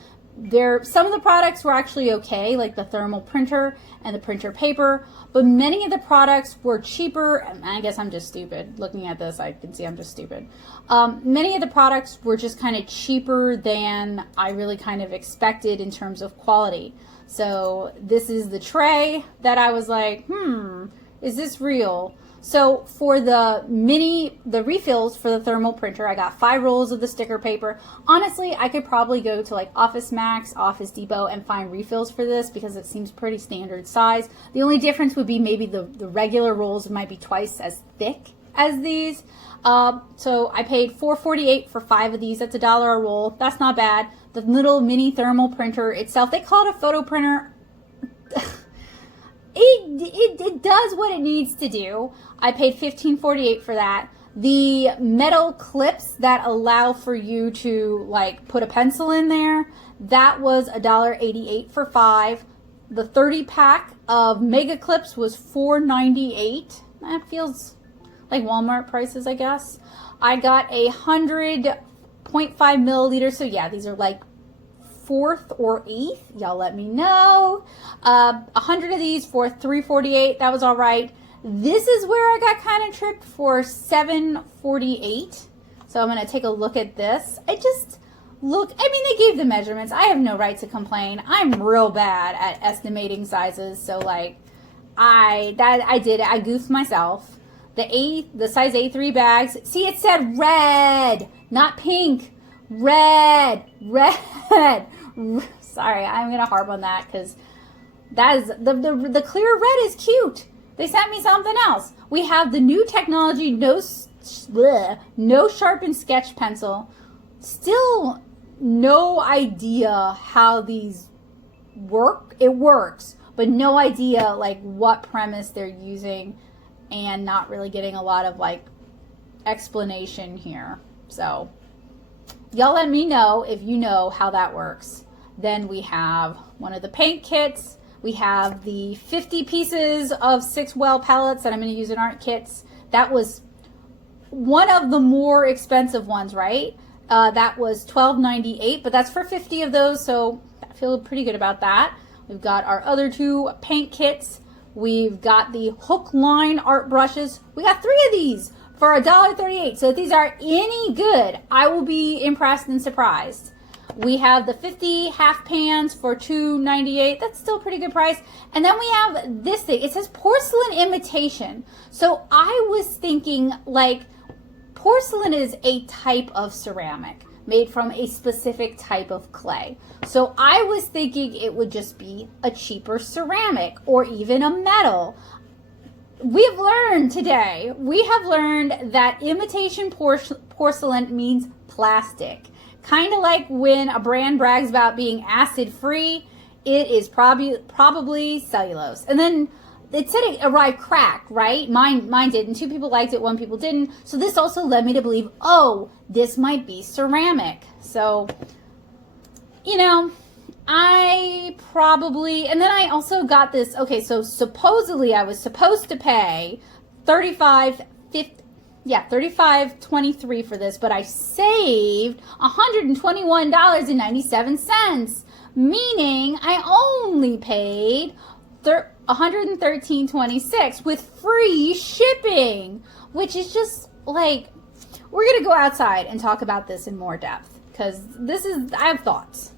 Some of the products were actually okay, like the thermal printer and the printer paper, but many of the products were cheaper. And I guess I'm just stupid. Looking at this, I can see I'm just stupid. Many of the products were just kind of cheaper than I really kind of expected in terms of quality. So this is the tray that I was like, is this real? So for the refills for the thermal printer, I got 5 rolls of the sticker paper. Honestly, I could probably go to like Office Max, Office Depot and find refills for this because it seems pretty standard size. The only difference would be maybe the regular rolls might be twice as thick as these. So I paid $4.48 for 5 of these. That's $1 a roll. That's not bad. The little mini thermal printer itself, they call it a photo printer. It does what it needs to do. I paid $15.48 for that. The metal clips that allow for you to like put a pencil in there, that was $1.88 for 5. The 30 pack of mega clips was $4.98. That feels like Walmart prices, I guess. I got 100.5 milliliters. So yeah, these are like 4th or 8th. Y'all let me know. 100 of these for $3.48. That was all right. This is where I got kind of tripped for $7.48. So I'm going to take a look at this. I mean, they gave the measurements. I have no right to complain. I'm real bad at estimating sizes. So like I did it. I goofed myself. The size A3 bags. See, it said red, not pink. Red. Sorry, I'm gonna harp on that because that is the clear red is cute. They sent me something else. We have the new technology, no sharpened sketch pencil. Still no idea how these work. It works, but no idea like what premise they're using, and not really getting a lot of like explanation here. So y'all let me know if you know how that works. Then we have one of the paint kits. We have the 50 pieces of 6 well pellets that I'm going to use in art kits. That was one of the more expensive ones, right? That was $12.98, but that's for 50 of those, so I feel pretty good about that. We've got our other two paint kits. We've got the hook line art brushes. We got 3 of these for $1.38. So if these are any good, I will be impressed and surprised. We have the 50 half pans for $2.98. That's still a pretty good price. And then we have this thing. It says porcelain imitation. So I was thinking, like, porcelain is a type of ceramic made from a specific type of clay. So I was thinking it would just be a cheaper ceramic or even a metal. We've learned today, we have learned that imitation porcelain means plastic. Kind of like when a brand brags about being acid free, it is probably cellulose. And then it said it arrived cracked, right? Mine didn't. 2 people liked it, 1 people didn't. So this also led me to believe, oh, this might be ceramic. So, you know, and then I also got this, okay, so supposedly I was supposed to pay $35.23 for this, but I saved $121.97, meaning I only paid $113.26 with free shipping, which is just like, we're gonna go outside and talk about this in more depth, because I have thoughts.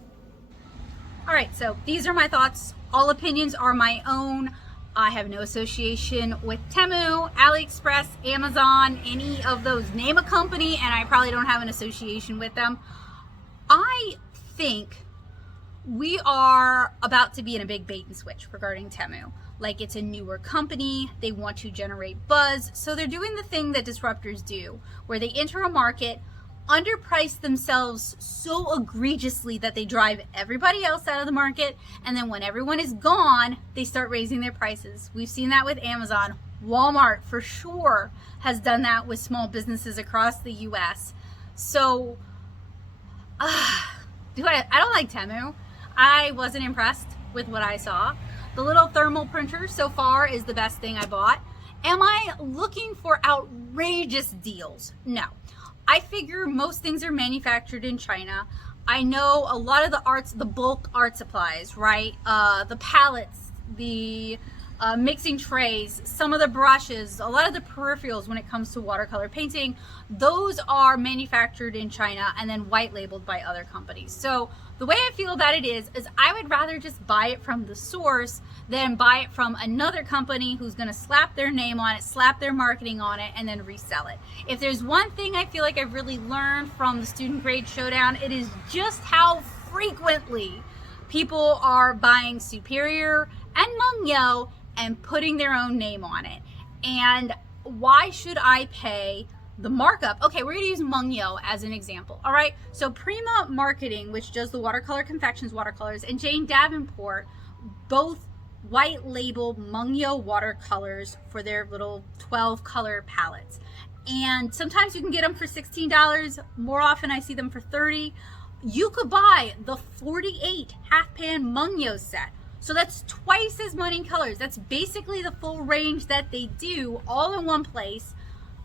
All right, so these are my thoughts. All opinions are my own. I have no association with Temu, AliExpress, Amazon, any of those. Name a company and I probably don't have an association with them. I think we are about to be in a big bait and switch regarding Temu. Like, it's a newer company, they want to generate buzz, so they're doing the thing that disruptors do, where they enter a market, underprice themselves so egregiously that they drive everybody else out of the market, and then when everyone is gone, they start raising their prices. We've seen that with Amazon. Walmart for sure has done that with small businesses across the US. So I don't like Temu. I wasn't impressed with what I saw. The little thermal printer so far is the best thing I bought. Am I looking for outrageous deals? No. I figure most things are manufactured in China. I know a lot of the bulk art supplies, right? The palettes, the mixing trays, some of the brushes, a lot of the peripherals when it comes to watercolor painting, those are manufactured in China and then white labeled by other companies. So the way I feel about it is I would rather just buy it from the source than buy it from another company who's gonna slap their name on it, slap their marketing on it, and then resell it. If there's one thing I feel like I've really learned from the Student Grade Showdown, it is just how frequently people are buying Superior and Mengyo and putting their own name on it. And why should I pay the markup? Okay, we're gonna use Mengyo as an example. All right, so Prima Marketing, which does the watercolor confections watercolors, and Jane Davenport both white label Mengyo watercolors for their little 12 color palettes. And sometimes you can get them for $16. More often I see them for $30. You could buy the 48 half pan Mengyo set. So that's twice as many colors. That's basically the full range that they do all in one place.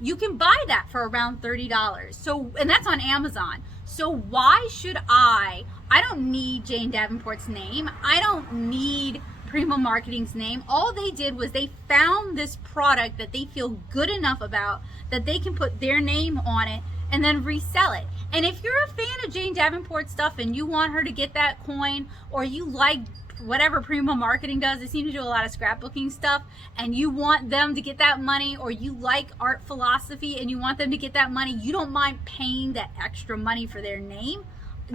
You can buy that for around $30. So, and that's on Amazon. So why should I don't need Jane Davenport's name. I don't need Prima Marketing's name. All they did was they found this product that they feel good enough about that they can put their name on it and then resell it. And if you're a fan of Jane Davenport stuff and you want her to get that coin, or you like whatever Prima Marketing does, they seem to do a lot of scrapbooking stuff, and you want them to get that money, or you like art philosophy and you want them to get that money, you don't mind paying that extra money for their name,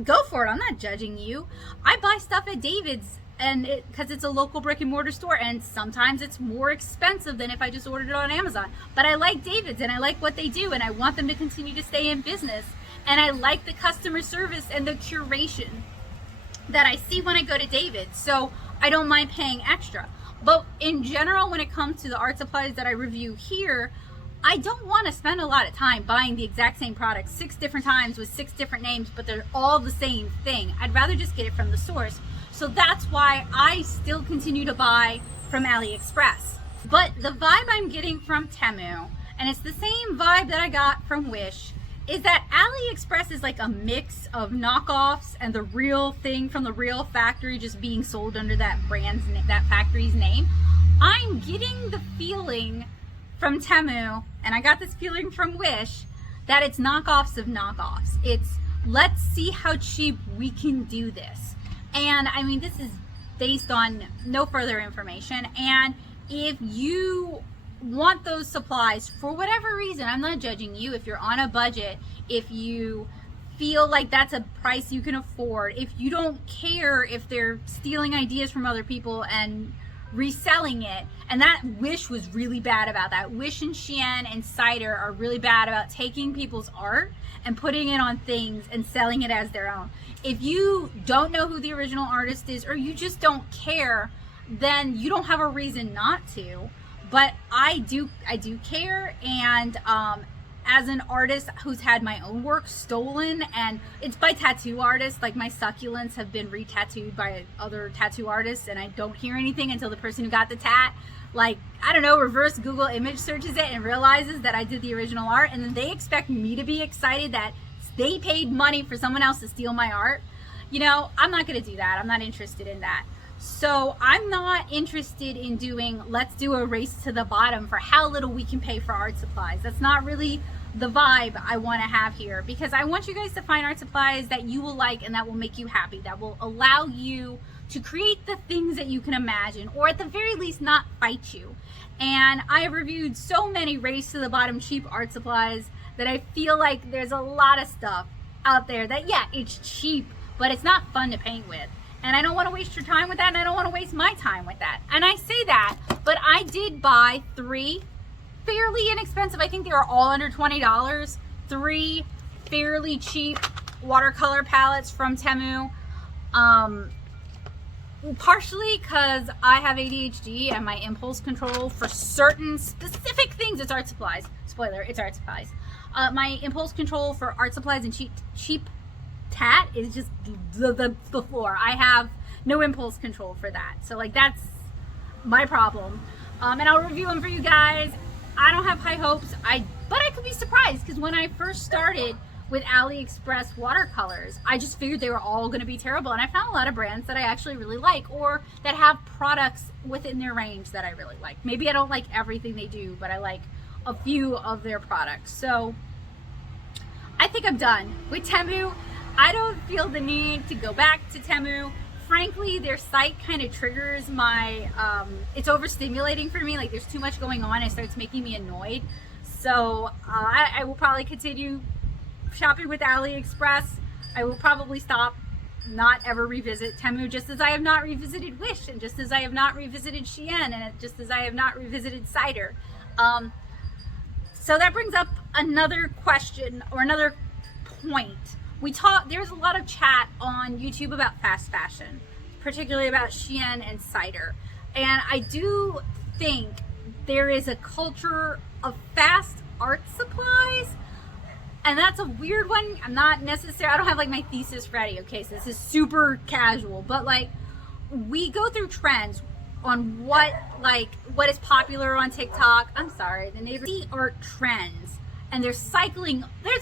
go for it. I'm not judging you. I buy stuff at David's and because it's a local brick and mortar store, and sometimes it's more expensive than if I just ordered it on Amazon. But I like David's and I like what they do, and I want them to continue to stay in business, and I like the customer service and the curation that I see when I go to David's, so I don't mind paying extra. But in general, when it comes to the art supplies that I review here, I don't want to spend a lot of time buying the exact same product 6 different times with 6 different names, but they're all the same thing. I'd rather just get it from the source. So that's why I still continue to buy from AliExpress. But the vibe I'm getting from Temu, and it's the same vibe that I got from Wish, is that AliExpress is like a mix of knockoffs and the real thing from the real factory just being sold under that brand's that factory's name. I'm getting the feeling from Temu, and I got this feeling from Wish, that it's knockoffs of knockoffs. It's, let's see how cheap we can do this. And I mean, this is based on no further information. And if you want those supplies for whatever reason, I'm not judging you. If you're on a budget, if you feel like that's a price you can afford, if you don't care if they're stealing ideas from other people and reselling it, and that Wish was really bad about that. Wish and Shein and Cider are really bad about taking people's art and putting it on things and selling it as their own. If you don't know who the original artist is, or you just don't care, then you don't have a reason not to. But I do care, and as an artist who's had my own work stolen, and it's by tattoo artists, like my succulents have been re-tattooed by other tattoo artists, and I don't hear anything until the person who got the tat, like, I don't know, reverse Google image searches it and realizes that I did the original art, and then they expect me to be excited that they paid money for someone else to steal my art. You know, I'm not gonna do that. I'm not interested in that. So I'm not interested in doing, let's do a race to the bottom for how little we can pay for art supplies. That's not really the vibe I want to have here, because I want you guys to find art supplies that you will like and that will make you happy, that will allow you to create the things that you can imagine, or at the very least not fight you. And I have reviewed so many race to the bottom cheap art supplies that I feel like there's a lot of stuff out there that, yeah, it's cheap, but it's not fun to paint with. And I don't want to waste your time with that, and I don't want to waste my time with that. And I say that, but I did buy 3 fairly inexpensive, I think they were all under $20, 3 fairly cheap watercolor palettes from Temu. Partially because I have ADHD and my impulse control for certain specific things, it's art supplies. Spoiler, it's art supplies. My impulse control for art supplies and cheap tat is just the floor. I have no impulse control for that. So like, that's my problem. And I'll review them for you guys. I don't have high hopes, but I could be surprised, because when I first started with AliExpress watercolors, I just figured they were all going to be terrible, and I found a lot of brands that I actually really like, or that have products within their range that I really like. Maybe I don't like everything they do, but I like a few of their products. So I think I'm done with Temu. I don't feel the need to go back to Temu. Frankly, their site kind of triggers my, it's overstimulating for me. Like, there's too much going on. It starts making me annoyed. So I will probably continue shopping with AliExpress. I will probably stop, not ever revisit Temu, just as I have not revisited Wish, and just as I have not revisited Shein, and just as I have not revisited Cider. So that brings up another question, or another point. There's a lot of chat on YouTube about fast fashion, particularly about Shein and Cider. And I do think there is a culture of fast art supplies, and that's a weird one. I don't have like my thesis ready, okay, so this is super casual, but like, we go through trends on what is popular on TikTok. I'm sorry, the neighbors see art trends, and there's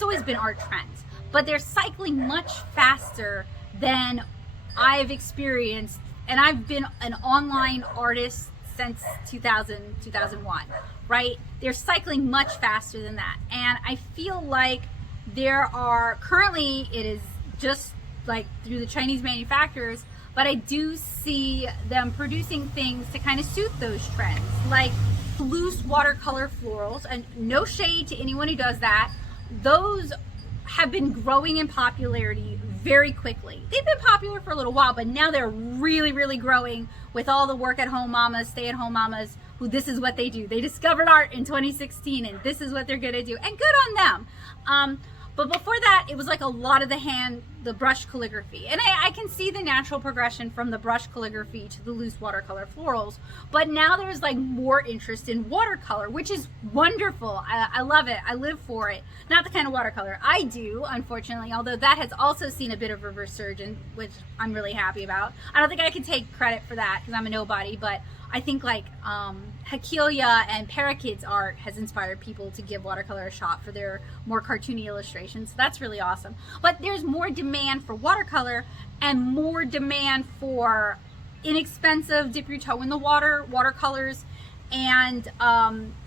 always been art trends, but they're cycling much faster than I've experienced, and I've been an online artist since 2001, right? They're cycling much faster than that, and I feel like currently it is just like through the Chinese manufacturers, but I do see them producing things to kind of suit those trends, like loose watercolor florals, and no shade to anyone who does that. Those have been growing in popularity very quickly. They've been popular for a little while, but now they're really, really growing with all the work-at-home mamas, stay-at-home mamas, who this is what they do. They discovered art in 2016, and this is what they're gonna do, and good on them. But before that, it was like a lot of the brush calligraphy. And I can see the natural progression from the brush calligraphy to the loose watercolor florals. But now there's like more interest in watercolor, which is wonderful. I love it. I live for it. Not the kind of watercolor I do, unfortunately, although that has also seen a bit of a resurgence, which I'm really happy about. I don't think I can take credit for that because I'm a nobody, but I think like Hakilia and Parakids art has inspired people to give watercolor a shot for their more cartoony illustrations. So that's really awesome. But there's more demand for watercolor and more demand for inexpensive, dip your toe in the water watercolors. And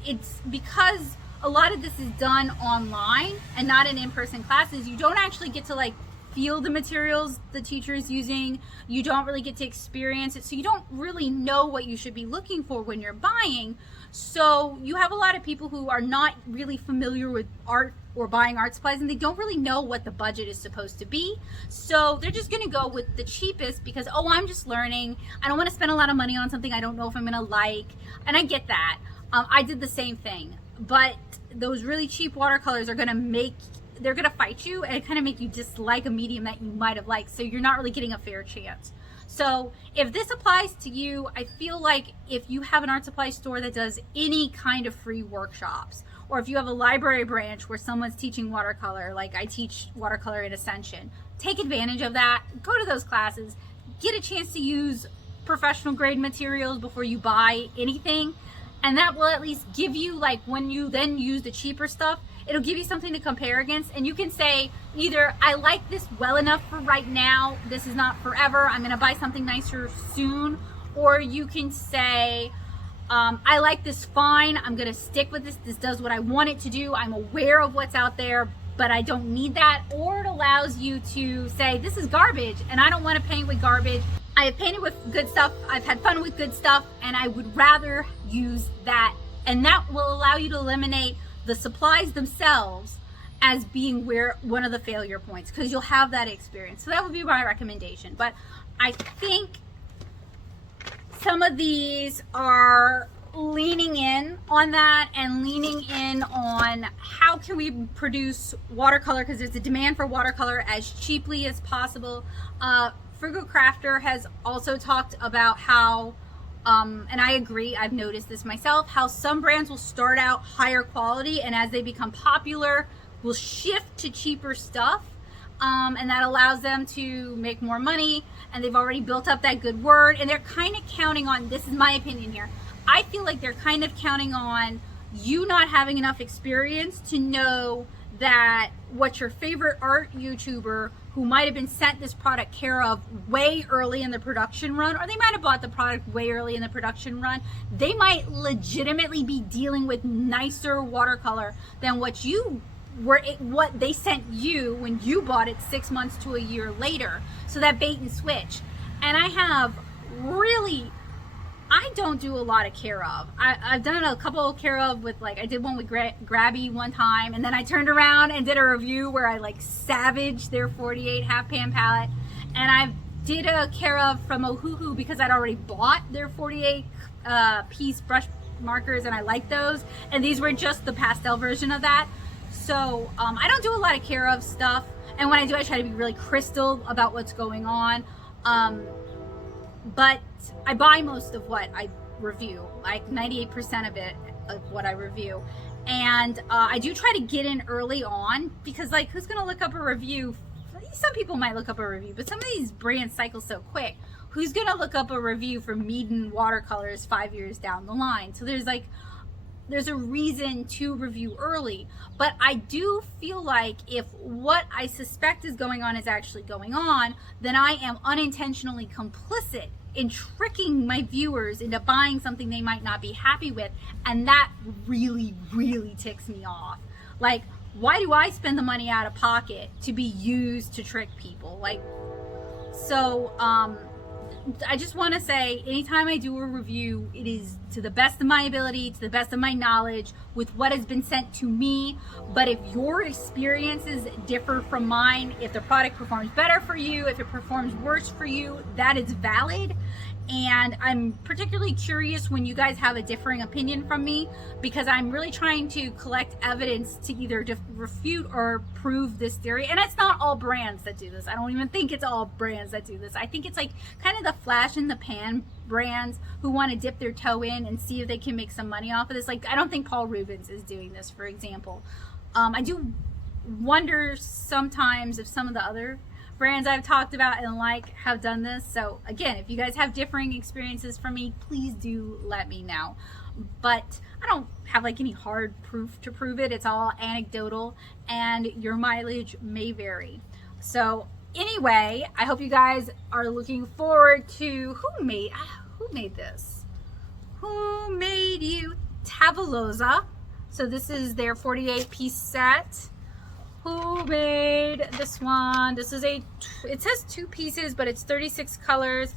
it's because a lot of this is done online and not in in-person classes. You don't actually get to like feel the materials the teacher is using. You don't really get to experience it, so you don't really know what you should be looking for when you're buying. So you have a lot of people who are not really familiar with art or buying art supplies, and they don't really know what the budget is supposed to be. So they're just going to go with the cheapest because, oh, I'm just learning. I don't want to spend a lot of money on something I don't know if I'm going to like. And I get that. I did the same thing. But those really cheap watercolors are going to they're going to fight you and kind of make you dislike a medium that you might have liked. So you're not really getting a fair chance. So if this applies to you, I feel like if you have an art supply store that does any kind of free workshops, or if you have a library branch where someone's teaching watercolor, like I teach watercolor in Ascension, take advantage of that, go to those classes, get a chance to use professional grade materials before you buy anything. And that will at least give you, like, when you then use the cheaper stuff, it'll give you something to compare against. And you can say either, I like this well enough for right now, this is not forever, I'm gonna buy something nicer soon. Or you can say, I like this fine, I'm gonna stick with this does what I want it to do, I'm aware of what's out there, but I don't need that. Or it allows you to say, this is garbage and I don't want to paint with garbage. I have painted with good stuff, I've had fun with good stuff, and I would rather use that. And that will allow you to eliminate the supplies themselves as being one of the failure points, because you'll have that experience. So that would be my recommendation. But I think some of these are leaning in on that and leaning in on how can we produce watercolor, because there's a demand for watercolor as cheaply as possible. Frugal Crafter has also talked about how, and I agree, I've noticed this myself, how some brands will start out higher quality and as they become popular will shift to cheaper stuff, and that allows them to make more money, and they've already built up that good word, and they're kind of counting on, this is my opinion here, I feel like they're kind of counting on you not having enough experience to know that what your favorite art YouTuber who might have been sent this product care of way early in the production run, or they might have bought the product way early in the production run, they might legitimately be dealing with nicer watercolor than what they sent you when you bought it 6 months to a year later. So that bait and switch. And I don't do a lot of care of. I've done a couple of care of with, like, I did one with Grabby one time, and then I turned around and did a review where I like savaged their 48 half pan palette, and I did a care of from Ohuhu because I'd already bought their 48 piece brush markers and I like those, and these were just the pastel version of that. So I don't do a lot of care of stuff, and when I do, I try to be really crystal about what's going on. But I buy most of what I review, like 98% of it, of what I review. And I do try to get in early on, because like, who's gonna look up a review? Some people might look up a review, but some of these brands cycle so quick. Who's gonna look up a review for Meaden watercolors 5 years down the line? So there's a reason to review early. But I do feel like if what I suspect is going on is actually going on, then I am unintentionally complicit in tricking my viewers into buying something they might not be happy with. And that really, really ticks me off. Like, why do I spend the money out of pocket to be used to trick people? Like, so I just want to say, anytime I do a review, it is to the best of my ability, to the best of my knowledge, with what has been sent to me. But if your experiences differ from mine, if the product performs better for you, if it performs worse for you, that is valid. And I'm particularly curious when you guys have a differing opinion from me, because I'm really trying to collect evidence to either refute or prove this theory. And it's not all brands that do this. I don't even think it's all brands that do this. I think it's like kind of the flash in the pan brands who want to dip their toe in and see if they can make some money off of this. Like, I don't think Paul Rubens is doing this, for example. I do wonder sometimes if some of the other brands I've talked about and like have done this. So again, if you guys have differing experiences from me, please do let me know. But I don't have like any hard proof to prove it. It's all anecdotal and your mileage may vary. So anyway, I hope you guys are looking forward to who made this? Who made you? Tabletop. So this is their 48 piece set. Who made this one? This is it says 2 pieces, but it's 36 colors.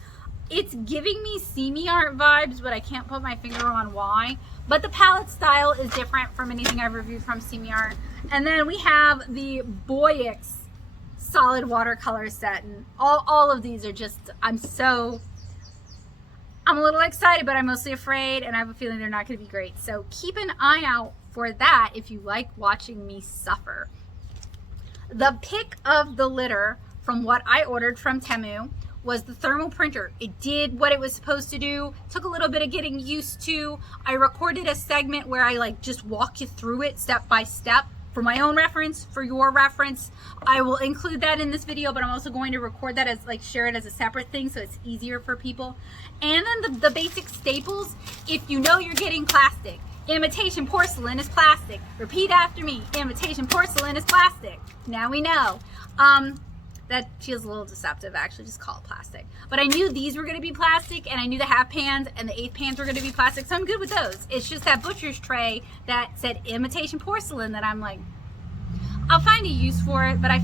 It's giving me semi art vibes, but I can't put my finger on why. But the palette style is different from anything I've reviewed from semi art. And then we have the Boyix solid watercolor set, and all of these are just, I'm a little excited, but I'm mostly afraid, and I have a feeling they're not going to be great. So keep an eye out for that if you like watching me suffer. The pick of the litter from what I ordered from Temu was the thermal printer. It did what it was supposed to do. Took a little bit of getting used to. I recorded a segment where I like just walk you through it step by step for my own reference, for your reference. I will include that in this video, but I'm also going to record that as like share it as a separate thing so it's easier for people. And then the basic staples, if you know you're getting plastic. Imitation porcelain is plastic. Repeat after me. Imitation porcelain is plastic. Now we know. That feels a little deceptive, actually. Just call it plastic. But I knew these were going to be plastic, and I knew the half pans and the eighth pans were going to be plastic, so I'm good with those. It's just that butcher's tray that said imitation porcelain that I'm like, I'll find a use for it, but I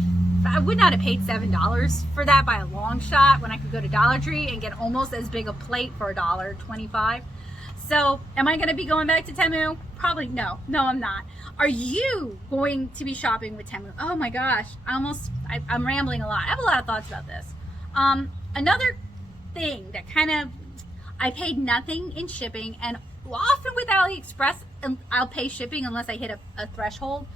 would not have paid $7 for that by a long shot when I could go to Dollar Tree and get almost as big a plate for $1.25. So am I going to be going back to Temu? Probably no. No, I'm not. Are you going to be shopping with Temu? Oh my gosh, I'm rambling a lot. I have a lot of thoughts about this. Another thing that I paid nothing in shipping, and often with AliExpress, I'll pay shipping unless I hit a threshold.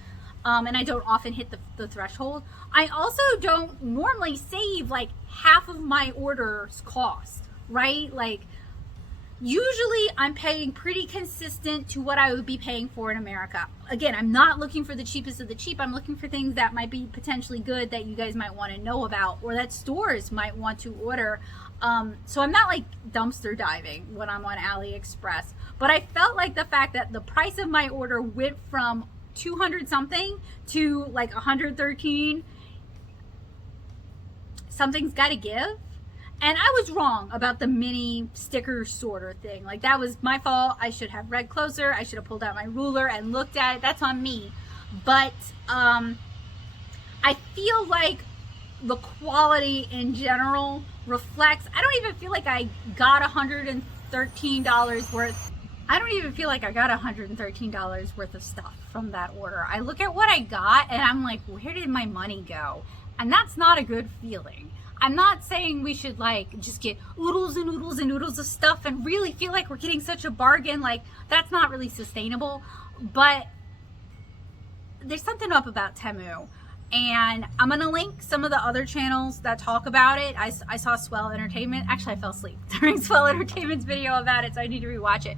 And I don't often hit the threshold. I also don't normally save like half of my order's cost, right? Like, usually I'm paying pretty consistent to what I would be paying for in America. Again, I'm not looking for the cheapest of the cheap. I'm looking for things that might be potentially good that you guys might want to know about or that stores might want to order. So I'm not like dumpster diving when I'm on AliExpress. But I felt like the fact that the price of my order went from 200 something to like 113, something's got to give. And I was wrong about the mini sticker sorter thing. Like, that was my fault. I should have read closer. I should have pulled out my ruler and looked at it. That's on me. But I feel like the quality in general reflects, I don't even feel like I got $113 worth. I don't even feel like I got $113 worth of stuff from that order. I look at what I got and I'm like, where did my money go? And that's not a good feeling. I'm not saying we should like just get oodles and oodles and oodles of stuff and really feel like we're getting such a bargain. Like, that's not really sustainable. But there's something up about Temu. And I'm going to link some of the other channels that talk about it. I saw Swell Entertainment. Actually, I fell asleep during Swell Entertainment's video about it, so I need to rewatch it.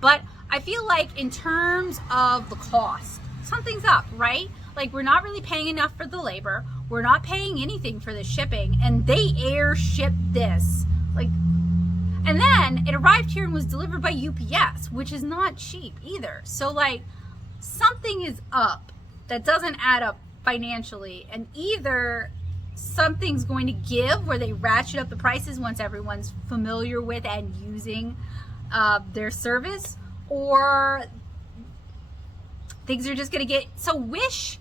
But I feel like in terms of the cost, something's up, right? Like, we're not really paying enough for the labor. We're not paying anything for the shipping, and they air shipped this. Like, and then it arrived here and was delivered by UPS, which is not cheap either. So like, something is up that doesn't add up financially, and either something's going to give where they ratchet up the prices once everyone's familiar with and using their service, or things are just going to get so Wish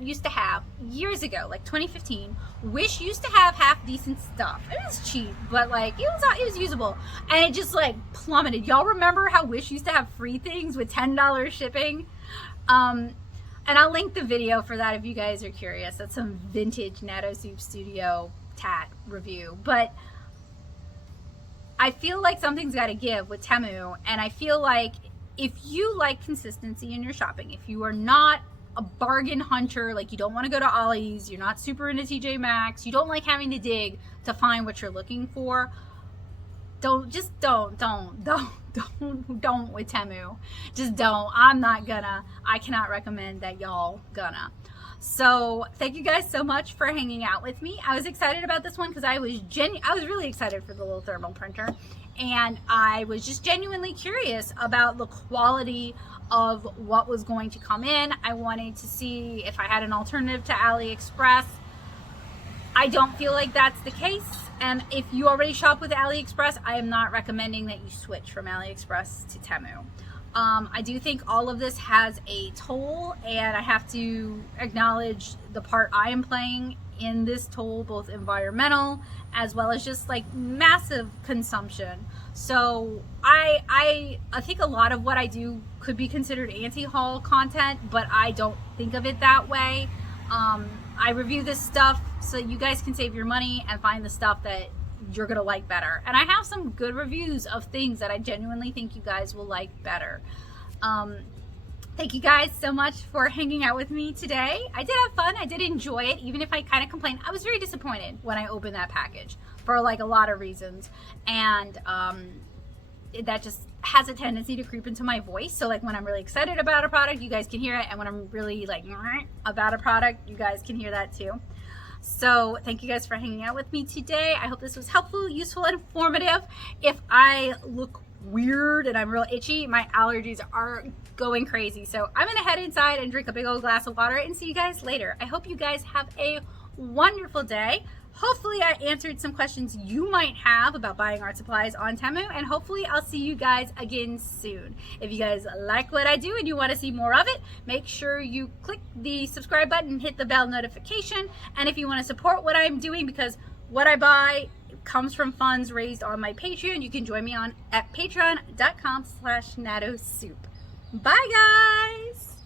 used to have years ago, like 2015. Wish used to have half decent stuff. It was cheap, but like it was usable, and it just like plummeted. Y'all remember how Wish used to have free things with $10 shipping? And I'll link the video for that if you guys are curious. That's some vintage Natto Soup Studio tat review. But I feel like something's got to give with Temu, and I feel like if you like consistency in your shopping, if you are not a bargain hunter, like you don't want to go to Ollie's, you're not super into TJ Maxx, you don't like having to dig to find what you're looking for, don't with Temu. Just don't. I cannot recommend that y'all gonna. So thank you guys so much for hanging out with me. I was excited about this one because I was really excited for the little thermal printer, and I was just genuinely curious about the quality of what was going to come in. I wanted to see if I had an alternative to AliExpress. I don't feel like that's the case, and if you already shop with AliExpress, I am not recommending that you switch from AliExpress to Temu. I do think all of this has a toll, and I have to acknowledge the part I am playing in this toll, both environmental as well as just like massive consumption. So I think a lot of what I do could be considered anti-haul content, but I don't think of it that way. I review this stuff so you guys can save your money and find the stuff that you're gonna like better. And I have some good reviews of things that I genuinely think you guys will like better. Thank you guys so much for hanging out with me today. I did have fun. I did enjoy it, even if I kind of complained. I was very disappointed when I opened that package for like a lot of reasons, and that just has a tendency to creep into my voice. So like when I'm really excited about a product, you guys can hear it, and when I'm really like about a product, you guys can hear that too. So thank you guys for hanging out with me today. I hope this was helpful, useful, and informative. If I look weird and I'm real itchy, my allergies are going crazy. So I'm gonna head inside and drink a big old glass of water and see you guys later. I hope you guys have a wonderful day. Hopefully I answered some questions you might have about buying art supplies on Temu, and hopefully I'll see you guys again soon. If you guys like what I do and you want to see more of it, make sure you click the subscribe button and hit the bell notification. And if you want to support what I'm doing, because what I buy comes from funds raised on my Patreon, you can join me at patreon.com/natosoup. Bye guys!